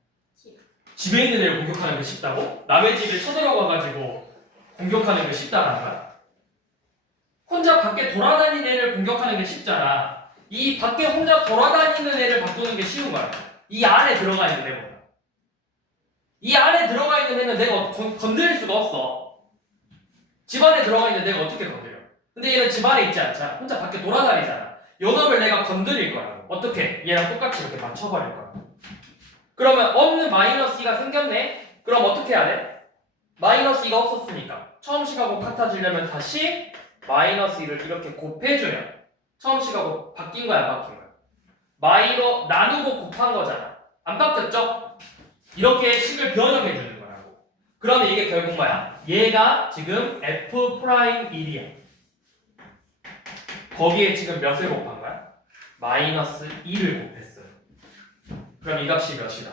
집에 있는 애를 공격하는 게 쉽다고? 남의 집에 쳐들어가가지고 공격하는 게 쉽다는 거야? 혼자 밖에 돌아다니는 애를 공격하는 게 쉽잖아. 이 밖에 혼자 돌아다니는 애를 바꾸는 게 쉬운 거야. 이 안에 들어가 있는 애보다. 이 안에 들어가 있는 애는 내가 건드릴 수가 없어. 집 안에 들어가 있는 내가 어떻게 건드려? 근데 얘는 집 안에 있지 않잖아. 혼자 밖에 돌아다니잖아. 요 놈을 내가 건드릴 거야. 어떻게? 얘랑 똑같이 이렇게 맞춰버릴 거야. 그러면 없는 마이너스 2가 생겼네? 그럼 어떻게 해야 돼? 마이너스 2가 없었으니까 처음 식하고 같아지려면 다시 마이너스 2를 이렇게 곱해주면 처음 식하고 바뀐 거야, 안 바뀐 거야? 마이로 나누고 곱한 거잖아. 안 바뀌었죠? 이렇게 식을 변형해 주는 거라고. 그러면 이게 결국 뭐야? 얘가 지금 f'1이야. 거기에 지금 몇을 곱한 거야? 마이너스 2를 곱했어요. 그럼 이 값이 몇이다?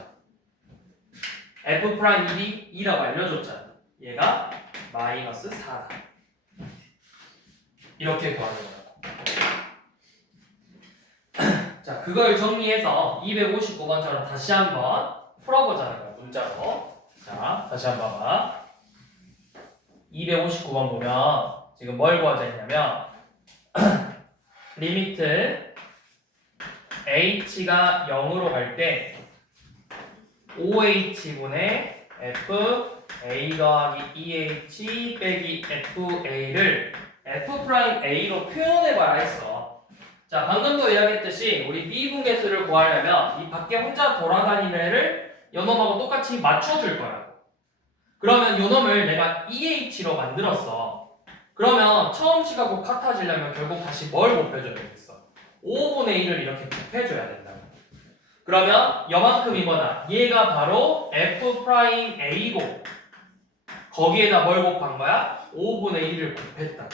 f'1이 2라고 알려줬잖아. 얘가 마이너스 4다. 이렇게 구하는 거예요. 자, 그걸 정리해서 259번처럼 다시 한번 풀어보자는 거야, 문자로. 자, 다시 한번 봐봐. 259번 보면 지금 뭘 구하자 했냐면 리미트 h가 0으로 갈 때 5h분의 f a 더하기 2h 빼기 fa를 f'a로 표현해봐라 했어. 자, 방금도 이야기했듯이 우리 미분계수를 구하려면 이 밖에 혼자 돌아다니는 애를 요놈하고 똑같이 맞춰줄 거야. 그러면 요놈을 내가 2h로 만들었어. 그러면 처음 식하고 같아지려면 결국 다시 뭘 곱해줘야 되겠어? 5분의 1을 이렇게 곱해줘야 된다. 그러면 여만큼이 뭐다? 얘가 바로 f'a고 거기에다 뭘 곱한 거야? 5분의 1을 곱했다.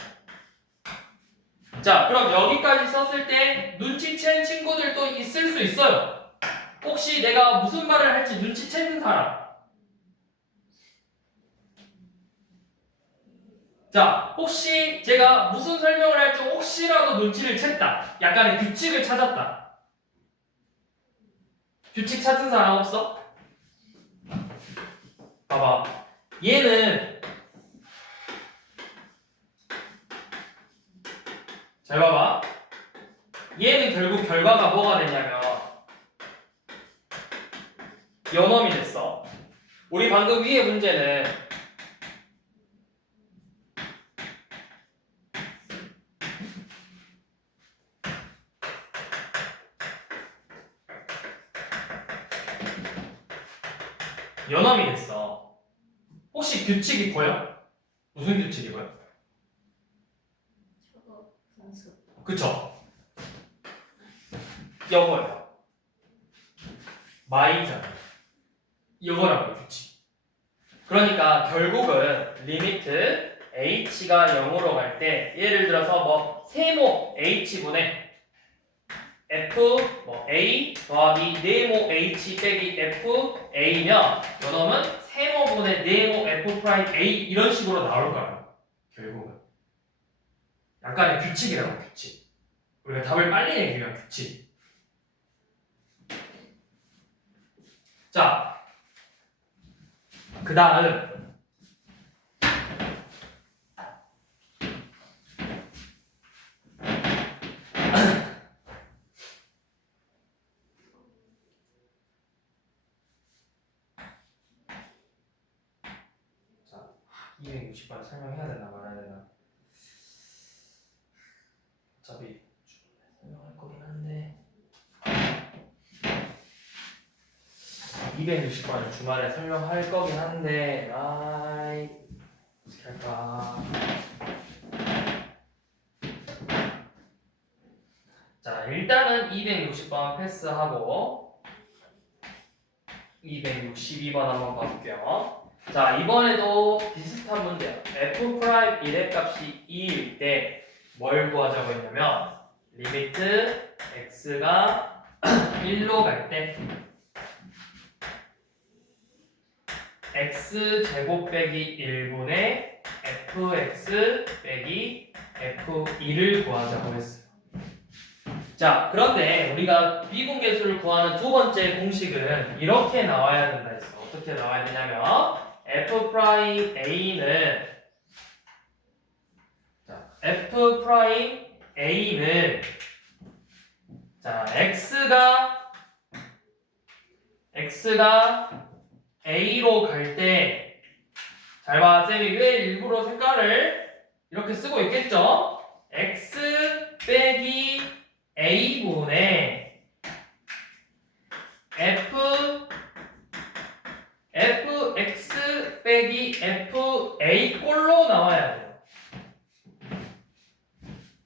자, 그럼 여기까지 썼을 때 눈치챈 친구들도 있을 수 있어요. 혹시 내가 무슨 말을 할지 눈치채는 사람? 자, 혹시 제가 무슨 설명을 할지 혹시라도 눈치를 챘다. 약간의 규칙을 찾았다. 규칙 찾은 사람 없어? 봐봐. 얘는 잘 봐봐. 얘는 결국 결과가 뭐가 되냐면 연엄이 됐어. 우리 방금 위에 문제는 연엄이 됐어. 혹시 규칙이 보여? 무슨 규칙이 보여? 저거 분수. 그쵸? 이거예요. 마이잖아. 이거라고 규칙. 그러니까 결국은 리미트 h가 0으로 갈 때 예를 들어서 뭐 세모 h분의 f 뭐 a 더하기 네모 h 빼기 f a면 요놈은 세모분의 네모 f 프라임 a 이런 식으로 나올 거야. 결국은 약간의 규칙이라고 규칙. 우리가 답을 빨리 내기 위한 규칙. 자, 그 다음 자, 260번 설명해야 되나 말아야 되나? 어차피 설명할 거긴 한데 260번을 주말에 설명할 거긴 한데 아이 어떻게 할까? 자, 일단은 260번 패스하고 262번 한번 봐볼게요. 자, 이번에도 비슷한 문제야. f 프라임 1의 값이 2일 때 뭘 구하자고 했냐면 리미트 x가 1로 갈 때 x 제곱 빼기 1분의 fx 빼기 f2를 구하자고 했어요. 자, 그런데 우리가 미분계수를 구하는 두 번째 공식은 이렇게 나와야 된다 했어. 어떻게 나와야 되냐면 f 프라임 a는 자, f 프라임 a는 자, x가 a로 갈 때 잘 봐, 쌤이 왜 일부러 색깔을 이렇게 쓰고 있겠죠? x 빼기 a분의 fx 빼기 fa 꼴로 나와야 돼요.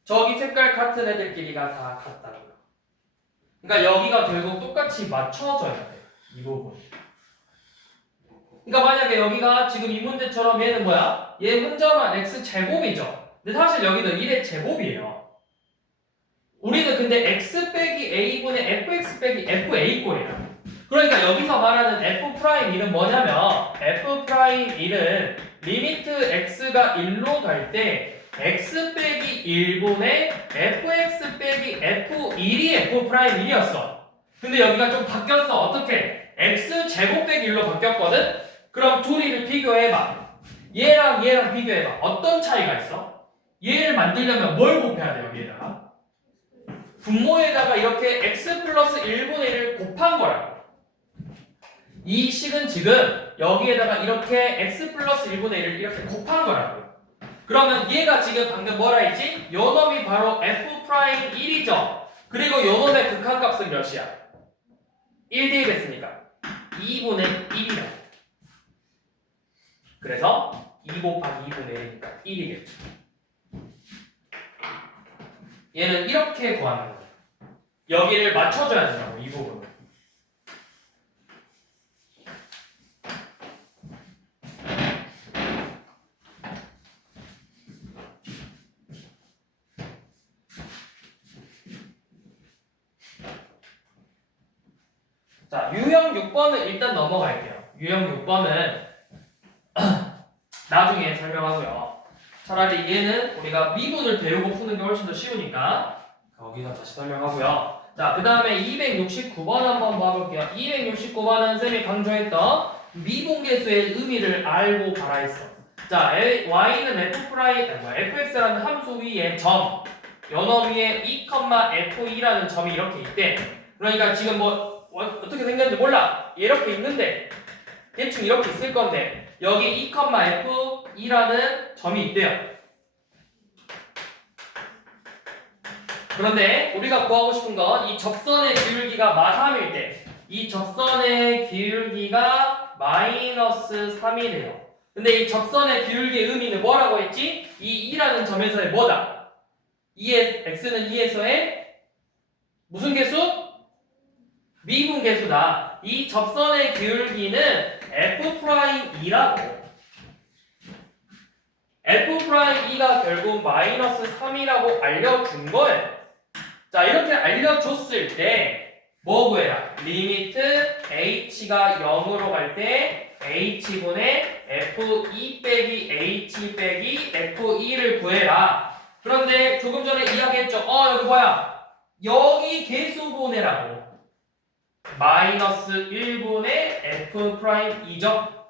저기 색깔 같은 애들끼리가 다 같다고요. 그러니까 여기가 결국 똑같이 맞춰져야 돼. 이 부분. 그러니까 만약에 여기가 지금 이 문제처럼 얘는 뭐야? 얘 혼자만 x 제곱이죠. 근데 사실 여기도 1의 제곱이에요. 우리는 근데 x 빼기 a분의 fx 빼기 fa 꼴이야. 그러니까 여기서 말하는 f 프라임 1은 뭐냐면 f 프라임 1은 리미트 x가 1로 갈 때 x 빼기 1분의 fx 빼기 f1이 f'1이었어. 근데 여기가 좀 바뀌었어. 어떻게? x 제곱 빼기 1로 바뀌었거든? 그럼 둘이를 비교해봐. 얘랑 얘랑 비교해봐. 어떤 차이가 있어? 얘를 만들려면 뭘 곱해야 돼, 여기에다가? 분모에다가 이렇게 x 플러스 1분의 1을 곱한 거라고. 이 식은 지금 여기에다가 이렇게 x 플러스 1분의 1을 이렇게 곱한 거라고. 그러면 얘가 지금 방금 뭐라 했지? 요 놈이 바로 f'1이죠. 그리고 요 놈의 극한값은 몇이야? 1 대입했으니까 2분의 1이다. 그래서 2 곱하기 2분의 1이니까 1이겠죠. 얘는 이렇게 구하는 거예요. 여기를 맞춰줘야 된다고, 이 부분을. 자, 유형 6번은 일단 넘어갈게요. 유형 6번은 나중에 설명하고요. 차라리 얘는 우리가 미분을 배우고 푸는 게 훨씬 더 쉬우니까 거기서 다시 설명하고요. 자, 그 다음에 269번 한번 봐볼게요. 269번은 쌤이 강조했던 미분계수의 의미를 알고 가라 했어. 자, y는 fx라는 함수 위에 점, 요놈 위에 2,f2라는 점이 이렇게 있대. 그러니까 지금 뭐 어떻게 생겼는지 몰라. 이렇게 있는데 대충 이렇게 있을 건데 여기 2,f2라는 점이 있대요. 그런데 우리가 구하고 싶은 건 이 접선의 기울기가 마3일 때 이 접선의 기울기가 마이너스 3이래요. 근데 이 접선의 기울기의 의미는 뭐라고 했지? 이 2라는 점에서의 뭐다? x는 2에서의 무슨 계수? 미분 계수다. 이 접선의 기울기는 f'2라고. f'2가 결국 마이너스 3이라고 알려준 거예요. 자, 이렇게 알려줬을 때 뭐 구해라? 리미트 h가 0으로 갈 때 h분의 f2 빼기 h 빼기 f2를 구해라. 그런데 조금 전에 이야기했죠. 여기 뭐야? 여기 계수분해라고. 마이너스 1분의 f'2죠.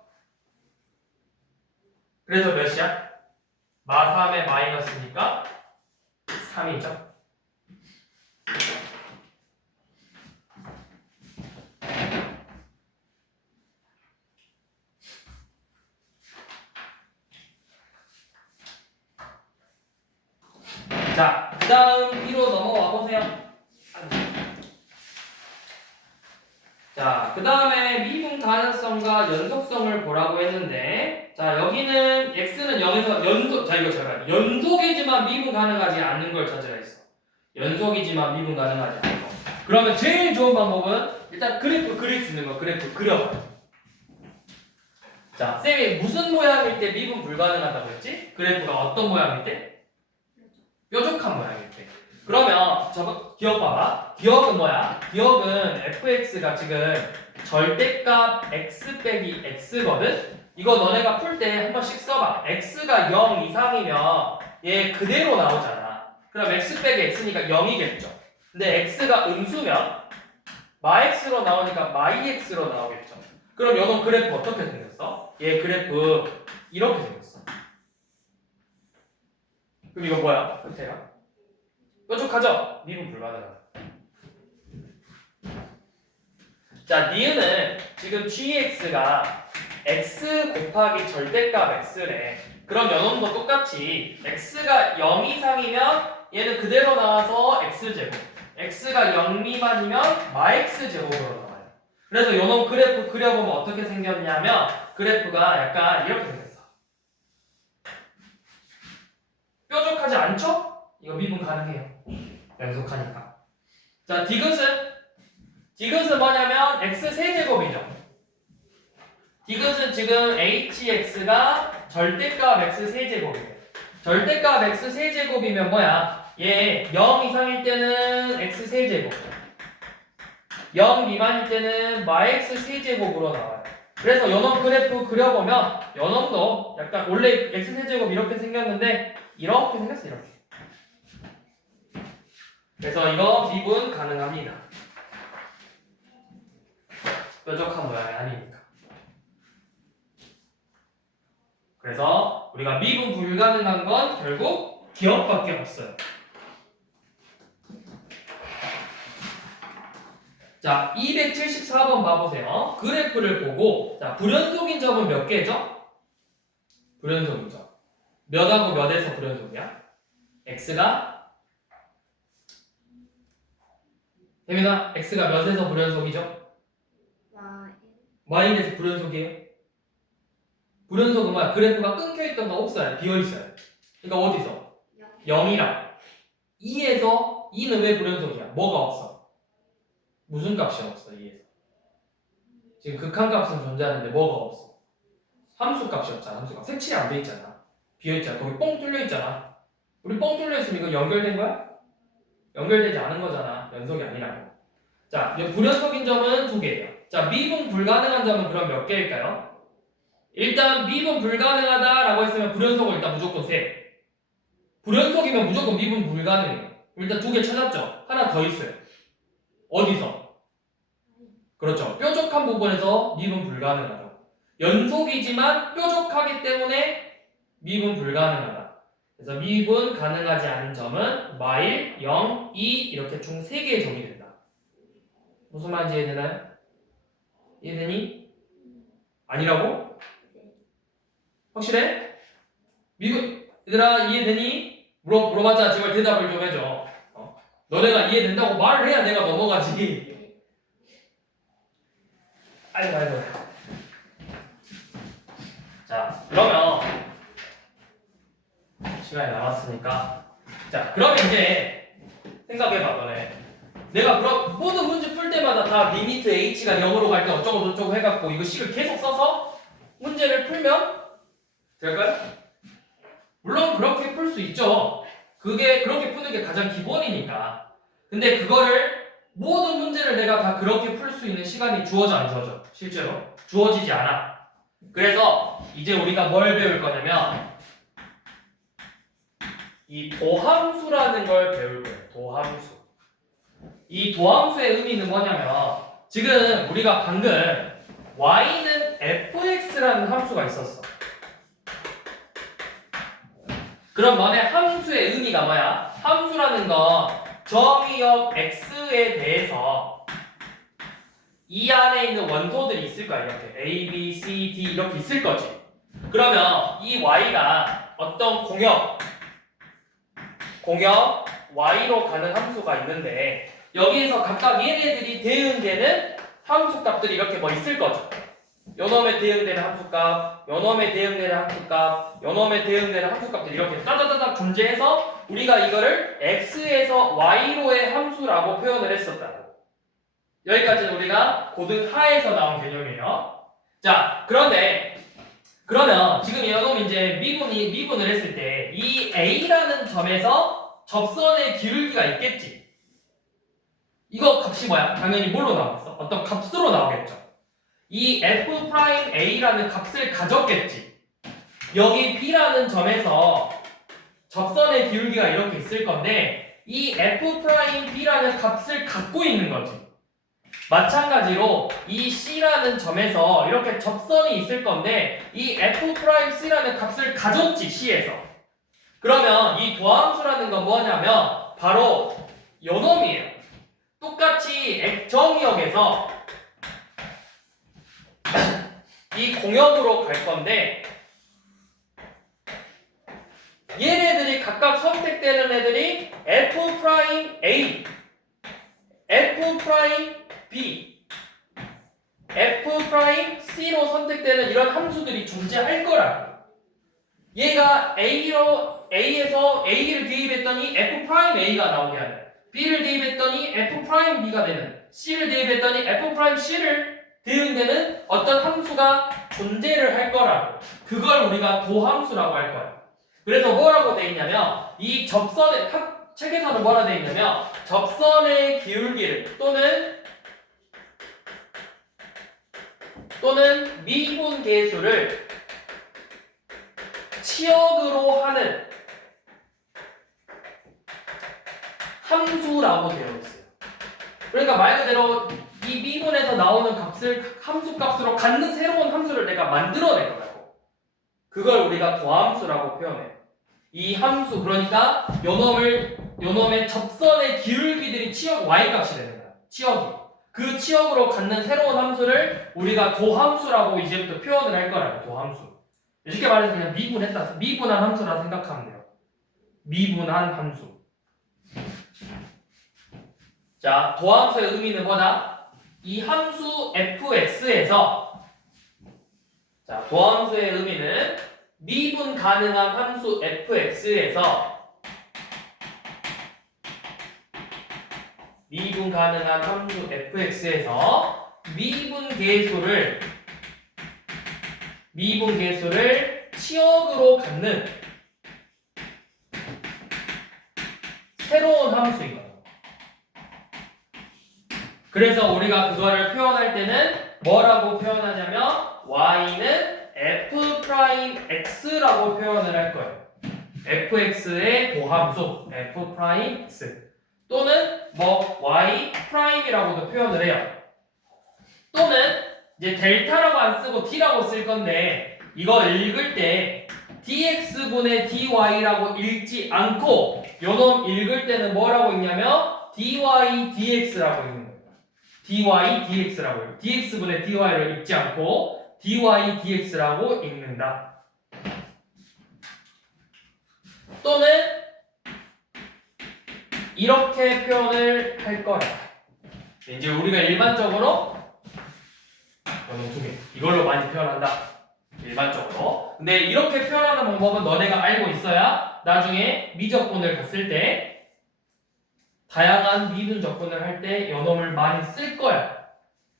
그래서 몇이야? 마3의 마이너스니까 3이죠. 자, 그 다음 B로 넘어와 보세요. 자, 그 다음에 미분 가능성과 연속성을 보라고 했는데, 자, 여기는 x는 0에서 이거 잠깐, 연속이지만 미분 가능하지 않는 걸 찾으라 했어. 연속이지만 미분 가능하지 않는 거. 그러면 제일 좋은 방법은 일단 그래프 그릴 수 있는 거, 그래프 그려봐요. 자, 쌤이 무슨 모양일 때 미분 불가능하다고 했지? 그래프가 어떤 모양일 때? 뾰족한 모양일 때. 그러면 저거 기억 봐봐. 기억은 뭐야? 기억은 fx가 지금 절대값 x 빼기 x거든? 이거 너네가 풀 때 한 번씩 써봐. x가 0 이상이면 얘 그대로 나오잖아. 그럼 x 빼기 x니까 0이겠죠. 근데 x가 음수면 마x로 나오니까 마이x로 나오겠죠. 그럼 이건 그래프 어떻게 생겼어? 얘 그래프 이렇게 생겼어. 그럼 이거 뭐야? 끝에가? 뾰족하죠? 미분 불가능하다. 자, 니은은 지금 gx가 x 곱하기 절대값 x래. 그럼 요놈도 똑같이 x가 0 이상이면 얘는 그대로 나와서 x제곱, x가 0 미만이면 마x제곱으로 나와요. 그래서 요놈 그래프 그려보면 어떻게 생겼냐면 그래프가 약간 이렇게 생겼어. 뾰족하지 않죠? 이거 미분 가능해요. 연속하니까. 자, 디귿은 뭐냐면 x 세제곱이죠. 디귿은 지금 hx가 절대값 x 세제곱이에요. 절대값 x 세제곱이면 뭐야? 얘 0 이상일 때는 x 세제곱, 0 미만일 때는 마x 세제곱으로 나와요. 그래서 요놈 그래프 그려보면 요놈도 약간 원래 x세제곱 이렇게 생겼는데 이렇게 생겼어 이렇게. 그래서 이거 미분 가능합니다. 뾰족한 모양이 아니니까. 그래서 우리가 미분 불가능한 건 결국 기억밖에 없어요. 자, 274번 봐보세요. 그래프를 보고, 자, 불연속인 점은 몇 개죠? 불연속인 점. 몇하고 몇에서 불연속이야? x가? 혜민아, x가 몇에서 불연속이죠? y에서 불연속이에요? 불연속은 뭐야? 그래프가 끊겨있던 거 없어요? 비어있어요? 그러니까 어디서? 0이랑 2에서 2는 왜 불연속이야? 뭐가 없어? 무슨 값이 없어? 2에서 지금 극한값은 존재하는데 뭐가 없어? 함수값이 없잖아. 함수값 색칠이 안 돼 있잖아. 비어있잖아. 거기 뻥 뚫려있잖아. 우리 뻥 뚫려있으면 이거 연결된 거야? 연결되지 않은 거잖아. 연속이 아니라고. 자, 불연속인 점은 2개예요. 자, 미분 불가능한 점은 그럼 몇 개일까요? 일단 미분 불가능하다라고 했으면 불연속은 일단 무조건 3. 불연속이면 무조건 미분 불가능해요. 일단 2개 찾았죠? 하나 더 있어요. 어디서? 그렇죠. 뾰족한 부분에서 미분 불가능하죠. 연속이지만 뾰족하기 때문에 미분 불가능하다. 그래서 미분 가능하지 않은 점은 마일, 0, 2 이렇게 총 3개의 점이 된다. 무슨 말인지 이해되나요? 이해되니? 아니라고? 확실해? 미분 얘들아 이해되니? 물어봤자 제발 대답을 좀 해줘. 너네가 이해된다고 말을 해야 내가 넘어가지. 아이고. 자, 그러면 시간이 남았으니까 자, 그러면 이제 생각해봐 너네. 내가 그럼 모든 문제 풀 때마다 다 리미트 h가 0으로 갈 때 어쩌고 저쩌고 해갖고 이거 식을 계속 써서 문제를 풀면 될까요? 물론 그렇게 풀 수 있죠. 그게 그렇게 푸는 게 가장 기본이니까. 근데 그거를 모든 문제를 내가 다 그렇게 풀 수 있는 시간이 주어져 안 주어져? 실제로 주어지지 않아. 그래서 이제 우리가 뭘 배울 거냐면 이 도함수라는 걸 배울 거예요. 도함수. 이 도함수의 의미는 뭐냐면 지금 우리가 방금 y는 fx라는 함수가 있었어. 그럼 너네 함수의 의미가 뭐야? 함수라는 건 정의역 x에 대해서 이 안에 있는 원소들이 있을 거야. 이렇게 a, b, c, d 이렇게 있을 거지. 그러면 이 y가 어떤 공역 y로 가는 함수가 있는데 여기에서 각각 얘네들이 대응되는 함수값들이 이렇게 뭐 있을 거죠. 요놈에 대응되는 함수값, 요놈에 대응되는 함수값, 요놈에 대응되는 함수값들이 이렇게 따다다닥 존재해서 우리가 이거를 x에서 y로의 함수라고 표현을 했었다고. 여기까지는 우리가 고등 하에서 나온 개념이에요. 자, 그러면 지금 요놈 이제 미분을 했을 때 이 a라는 점에서 접선의 기울기가 있겠지. 이거 값이 뭐야? 당연히 뭘로 나오겠어? 어떤 값으로 나오겠죠. 이 f'a라는 값을 가졌겠지. 여기 b라는 점에서 접선의 기울기가 이렇게 있을 건데 이 f'b라는 값을 갖고 있는 거지. 마찬가지로 이 c라는 점에서 이렇게 접선이 있을 건데 이 f'c라는 값을 가졌지. c에서. 그러면 이 도함수라는 건 뭐냐면 바로 요놈이에요. 똑같이 정의역에서 이 공역으로 갈 건데 얘네들이 각각 선택되는 애들이 f'A, f'B, f'C로 선택되는 이런 함수들이 존재할 거라고. 얘가 A에서 A를 대입했더니 f'A가 나오게 하는, B를 대입했더니 f'B가 되는, C를 대입했더니 f'C를 대응되는 어떤 함수가 존재를 할 거라고. 그걸 우리가 도함수라고 할 거야. 그래서 뭐라고 돼 있냐면 이 접선의 책에서는 뭐라 돼 있냐면 접선의 기울기를 또는 또는 미분계수를 치역으로 하는 함수라고 되어 있어요. 그러니까 말 그대로 이 미분에서 나오는 값을 함수값으로 갖는 새로운 함수를 내가 만들어낼 거라고. 그걸 우리가 도함수라고 표현해요. 이 함수, 그러니까 요놈의 접선의 기울기들이 치역 y값이 되는 거야. 치역이. 그 치역으로 갖는 새로운 함수를 우리가 도함수라고 이제부터 표현을 할 거라고. 도함수. 쉽게 말해서 그냥 미분한 함수라 생각하면 돼요. 미분한 함수. 자, 도함수의 의미는 뭐다? 이 함수 fx에서, 자, 도함수의 의미는 미분 가능한 함수 fx에서 미분 가능한 함수 fx에서 미분계수를 치역으로 갖는 새로운 함수인 거예요. 그래서 우리가 그거를 표현할 때는 뭐라고 표현하냐면 y는 f'x라고 표현을 할 거예요. fx의 도함수 f'x 또는 뭐 y'이라고도 표현을 해요. 또는 이제 델타라고 안 쓰고 d라고 쓸 건데 이거 읽을 때 dx분의 dy라고 읽지 않고 요놈 읽을 때는 뭐라고 읽냐면 dy dx라고 읽는 거예요. dy dx라고 읽어요. dx분의 dy를 읽지 않고 dy dx라고 읽는다. 또는 이렇게 표현을 할 거야. 이제 우리가 일반적으로 요놈 두 개 이걸로 많이 표현한다. 일반적으로. 근데 이렇게 표현하는 방법은 너네가 알고 있어야 나중에 미적분을 갔을 때 다양한 미분 적분을 할 때 요놈을 많이 쓸 거야.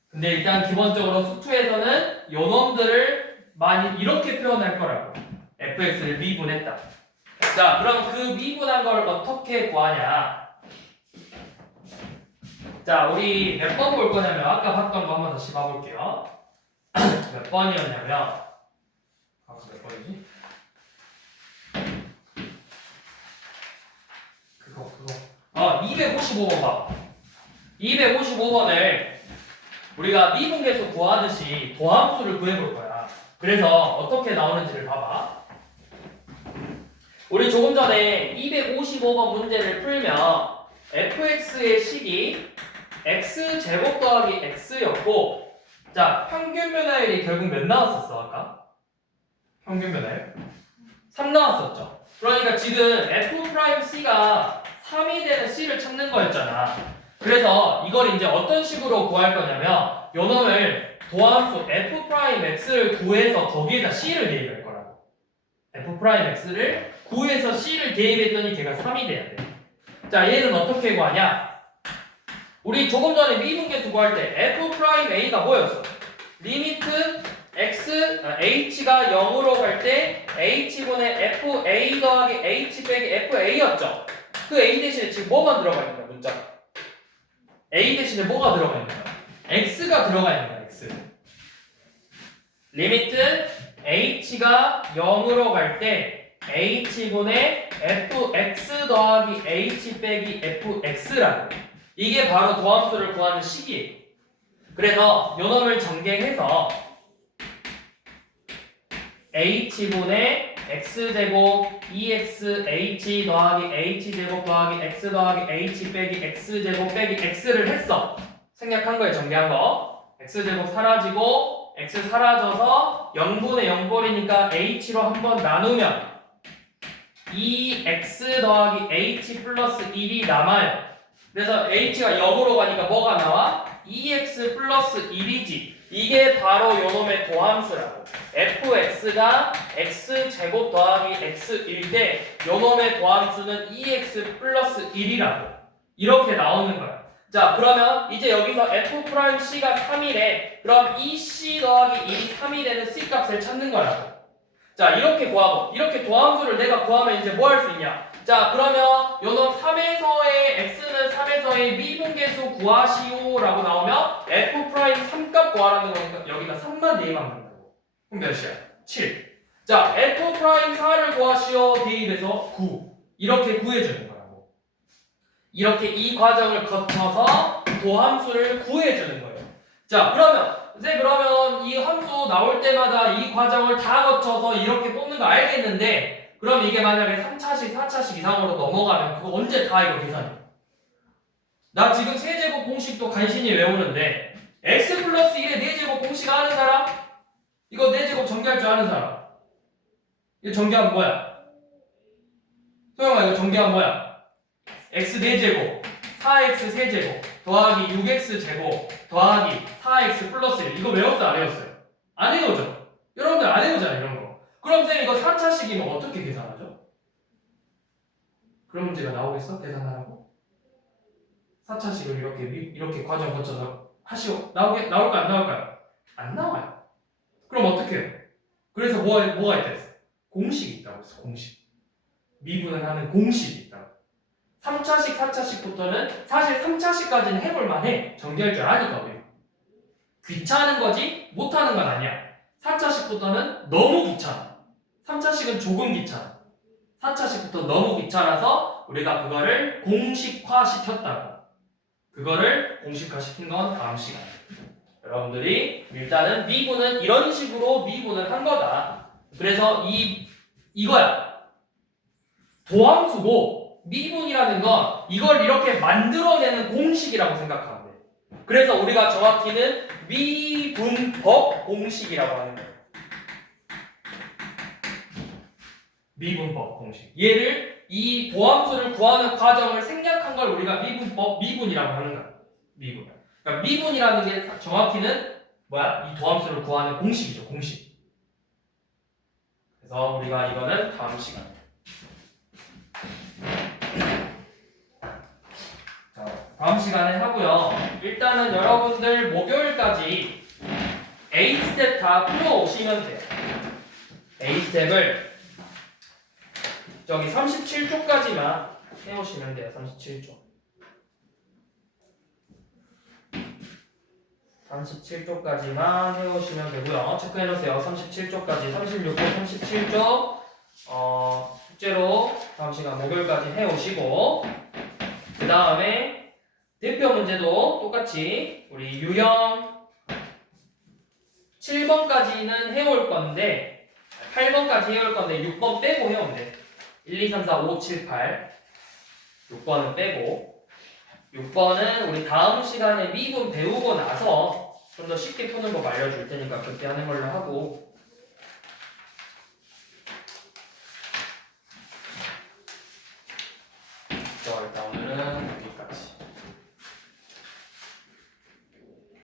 근데 일단 기본적으로 수투에서는 요놈들을 많이 이렇게 표현할 거라고. fx를 미분했다. 자, 그럼 그 미분한 걸 어떻게 구하냐? 자, 우리 몇 번 볼 거냐면 아까 봤던 거 한번 다시 봐볼게요. 몇 번이었냐면 아까 몇 번이지? 그거 255번 봐. 255번을 우리가 미분계수 구하듯이 도함수를 구해볼 거야. 그래서 어떻게 나오는지를 봐봐. 우리 조금 전에 255번 문제를 풀면 fx의 식이 x제곱 더하기 x였고, 자, 평균 변화율이 결국 몇 나왔었어 아까? 평균 변화율? 3 나왔었죠. 그러니까 지금 f'c가 3이 되는 c를 찾는 거였잖아. 그래서 이걸 이제 어떤 식으로 구할 거냐면 요놈을 도함수 f'x를 구해서 거기에다 c를 대입할 거라고. f'x를 구해서 c를 대입했더니 걔가 3이 돼야 돼. 자, 얘는 어떻게 구하냐? 우리 조금 전에 미분계수 구할 때 f'a가 뭐였어? 리미트 h가 0으로 갈 때 h분의 fa 더하기 h 빼기 fa였죠? 그 a 대신에 지금 뭐만 들어가 있는 거야, 문자가? a 대신에 뭐가 들어가 있는 거야? x가 들어가 있는 거야, x. 리미트 h가 0으로 갈 때 h분의 fx 더하기 h 빼기 fx라는 거야. 이게 바로 도함수를 구하는 식이에요. 그래서 요놈을 전개해서 h분의 x제곱 2xh 더하기 h제곱 더하기 x 더하기 h 빼기 x제곱 빼기 x를 했어. 생략한 거예요, 전개한 거. x제곱 사라지고 x 사라져서 0분의 0버리니까 h로 한번 나누면 2x 더하기 h 플러스 1이 남아요. 그래서 h가 0으로 가니까 뭐가 나와? 2x 플러스 1이지. 이게 바로 요놈의 도함수라고. fx가 x제곱 더하기 x일 때 요놈의 도함수는 2x 플러스 1이라고. 이렇게 나오는 거야. 자, 그러면 이제 여기서 f'c가 3이래. 그럼 2c 더하기 1이 3이 되는 c 값을 찾는 거라고. 자, 이렇게 구하고 이렇게 도함수를 내가 구하면 이제 뭐 할 수 있냐? 자, 그러면 요놈 3에서의 x는 3에서의 미분계수 구하시오 라고 나오면 f' 3값 구하라는 거니까 여기다 3만 대입하면 된다고. 그럼 몇이야? 7. 자, f 프라임 4를 구하시오. 대입해서 9. 이렇게 구해주는 거라고. 이렇게 이 과정을 거쳐서 도함수를 구해주는 거예요. 자, 그러면 이 함수 나올 때마다 이 과정을 다 거쳐서 이렇게 뽑는 거 알겠는데, 그럼 이게 만약에 3차식, 4차식 이상으로 넘어가면 그거 언제 다 이거 계산해? 나 지금 세제곱 공식도 간신히 외우는데 x 플러스 1의 4제곱 공식 아는 사람? 이거 4제곱 전개할 줄 아는 사람? 이거 전개하면 뭐야? 소영아 이거 전개하면 뭐야? x 4제곱 4x 세제곱 더하기 6x 제곱 더하기 4x 플러스 1 이거 외웠어요? 안 외웠어요? 안 외우죠? 여러분들 안 외우잖아요 이런 거. 그럼 쌤 이거 4차식이면 어떻게 계산하죠? 그런 문제가 나오겠어? 계산하라고? 4차식을 이렇게 과정 거쳐서 하시오. 나올까요? 안 나올까요? 안 나와요. 그럼 어떻게 해요? 그래서 뭐가 있다 했어? 공식이 있다고 했어. 공식. 미분을 하는 공식이 있다고. 3차식, 4차식부터는 사실 3차식까지는 해볼 만해. 전개할 줄 아니까 우리. 귀찮은 거지 못하는 건 아니야. 4차식부터는 너무 귀찮아. 3차식은 조금 귀찮아. 4차식부터 너무 귀찮아서 우리가 그거를 공식화 시켰다고. 그거를 공식화시킨 건 다음 시간에. 여러분들이 일단은 미분은 이런 식으로 미분을 한 거다. 그래서 이거야. 도함수고 미분이라는 건 이걸 이렇게 만들어내는 공식이라고 생각하면 돼. 그래서 우리가 정확히는 미분법 공식이라고 하는 거예요. 미분법 공식. 얘를 이 도함수를 구하는 과정을 생략한 걸 우리가 미분이라고 하는 거야. 미분. 그러니까 미분이라는 게 정확히는 뭐야? 이 도함수를 구하는 공식이죠. 공식. 그래서 우리가 이거는 다음 시간에. 자, 다음 시간에 하고요. 일단은 여러분들 목요일까지 A 스텝 다 풀어오시면 돼요. A 스텝을 저기 37쪽까지만 해오시면 돼요. 37쪽. 37쪽까지만 해오시면 되고요. 체크해놓으세요. 37쪽까지, 36쪽, 37쪽 숙제로 다음 시간 목요일까지 해오시고 그 다음에 대표 문제도 똑같이 우리 유형 7번까지는 해올 건데 8번까지 해올 건데 6번 빼고 해오면 돼. 1, 2, 3, 4, 5, 7, 8 6번은 빼고 6번은 우리 다음 시간에 미분 배우고 나서 좀 더 쉽게 푸는 거 알려줄 테니까 그렇게 하는 걸로 하고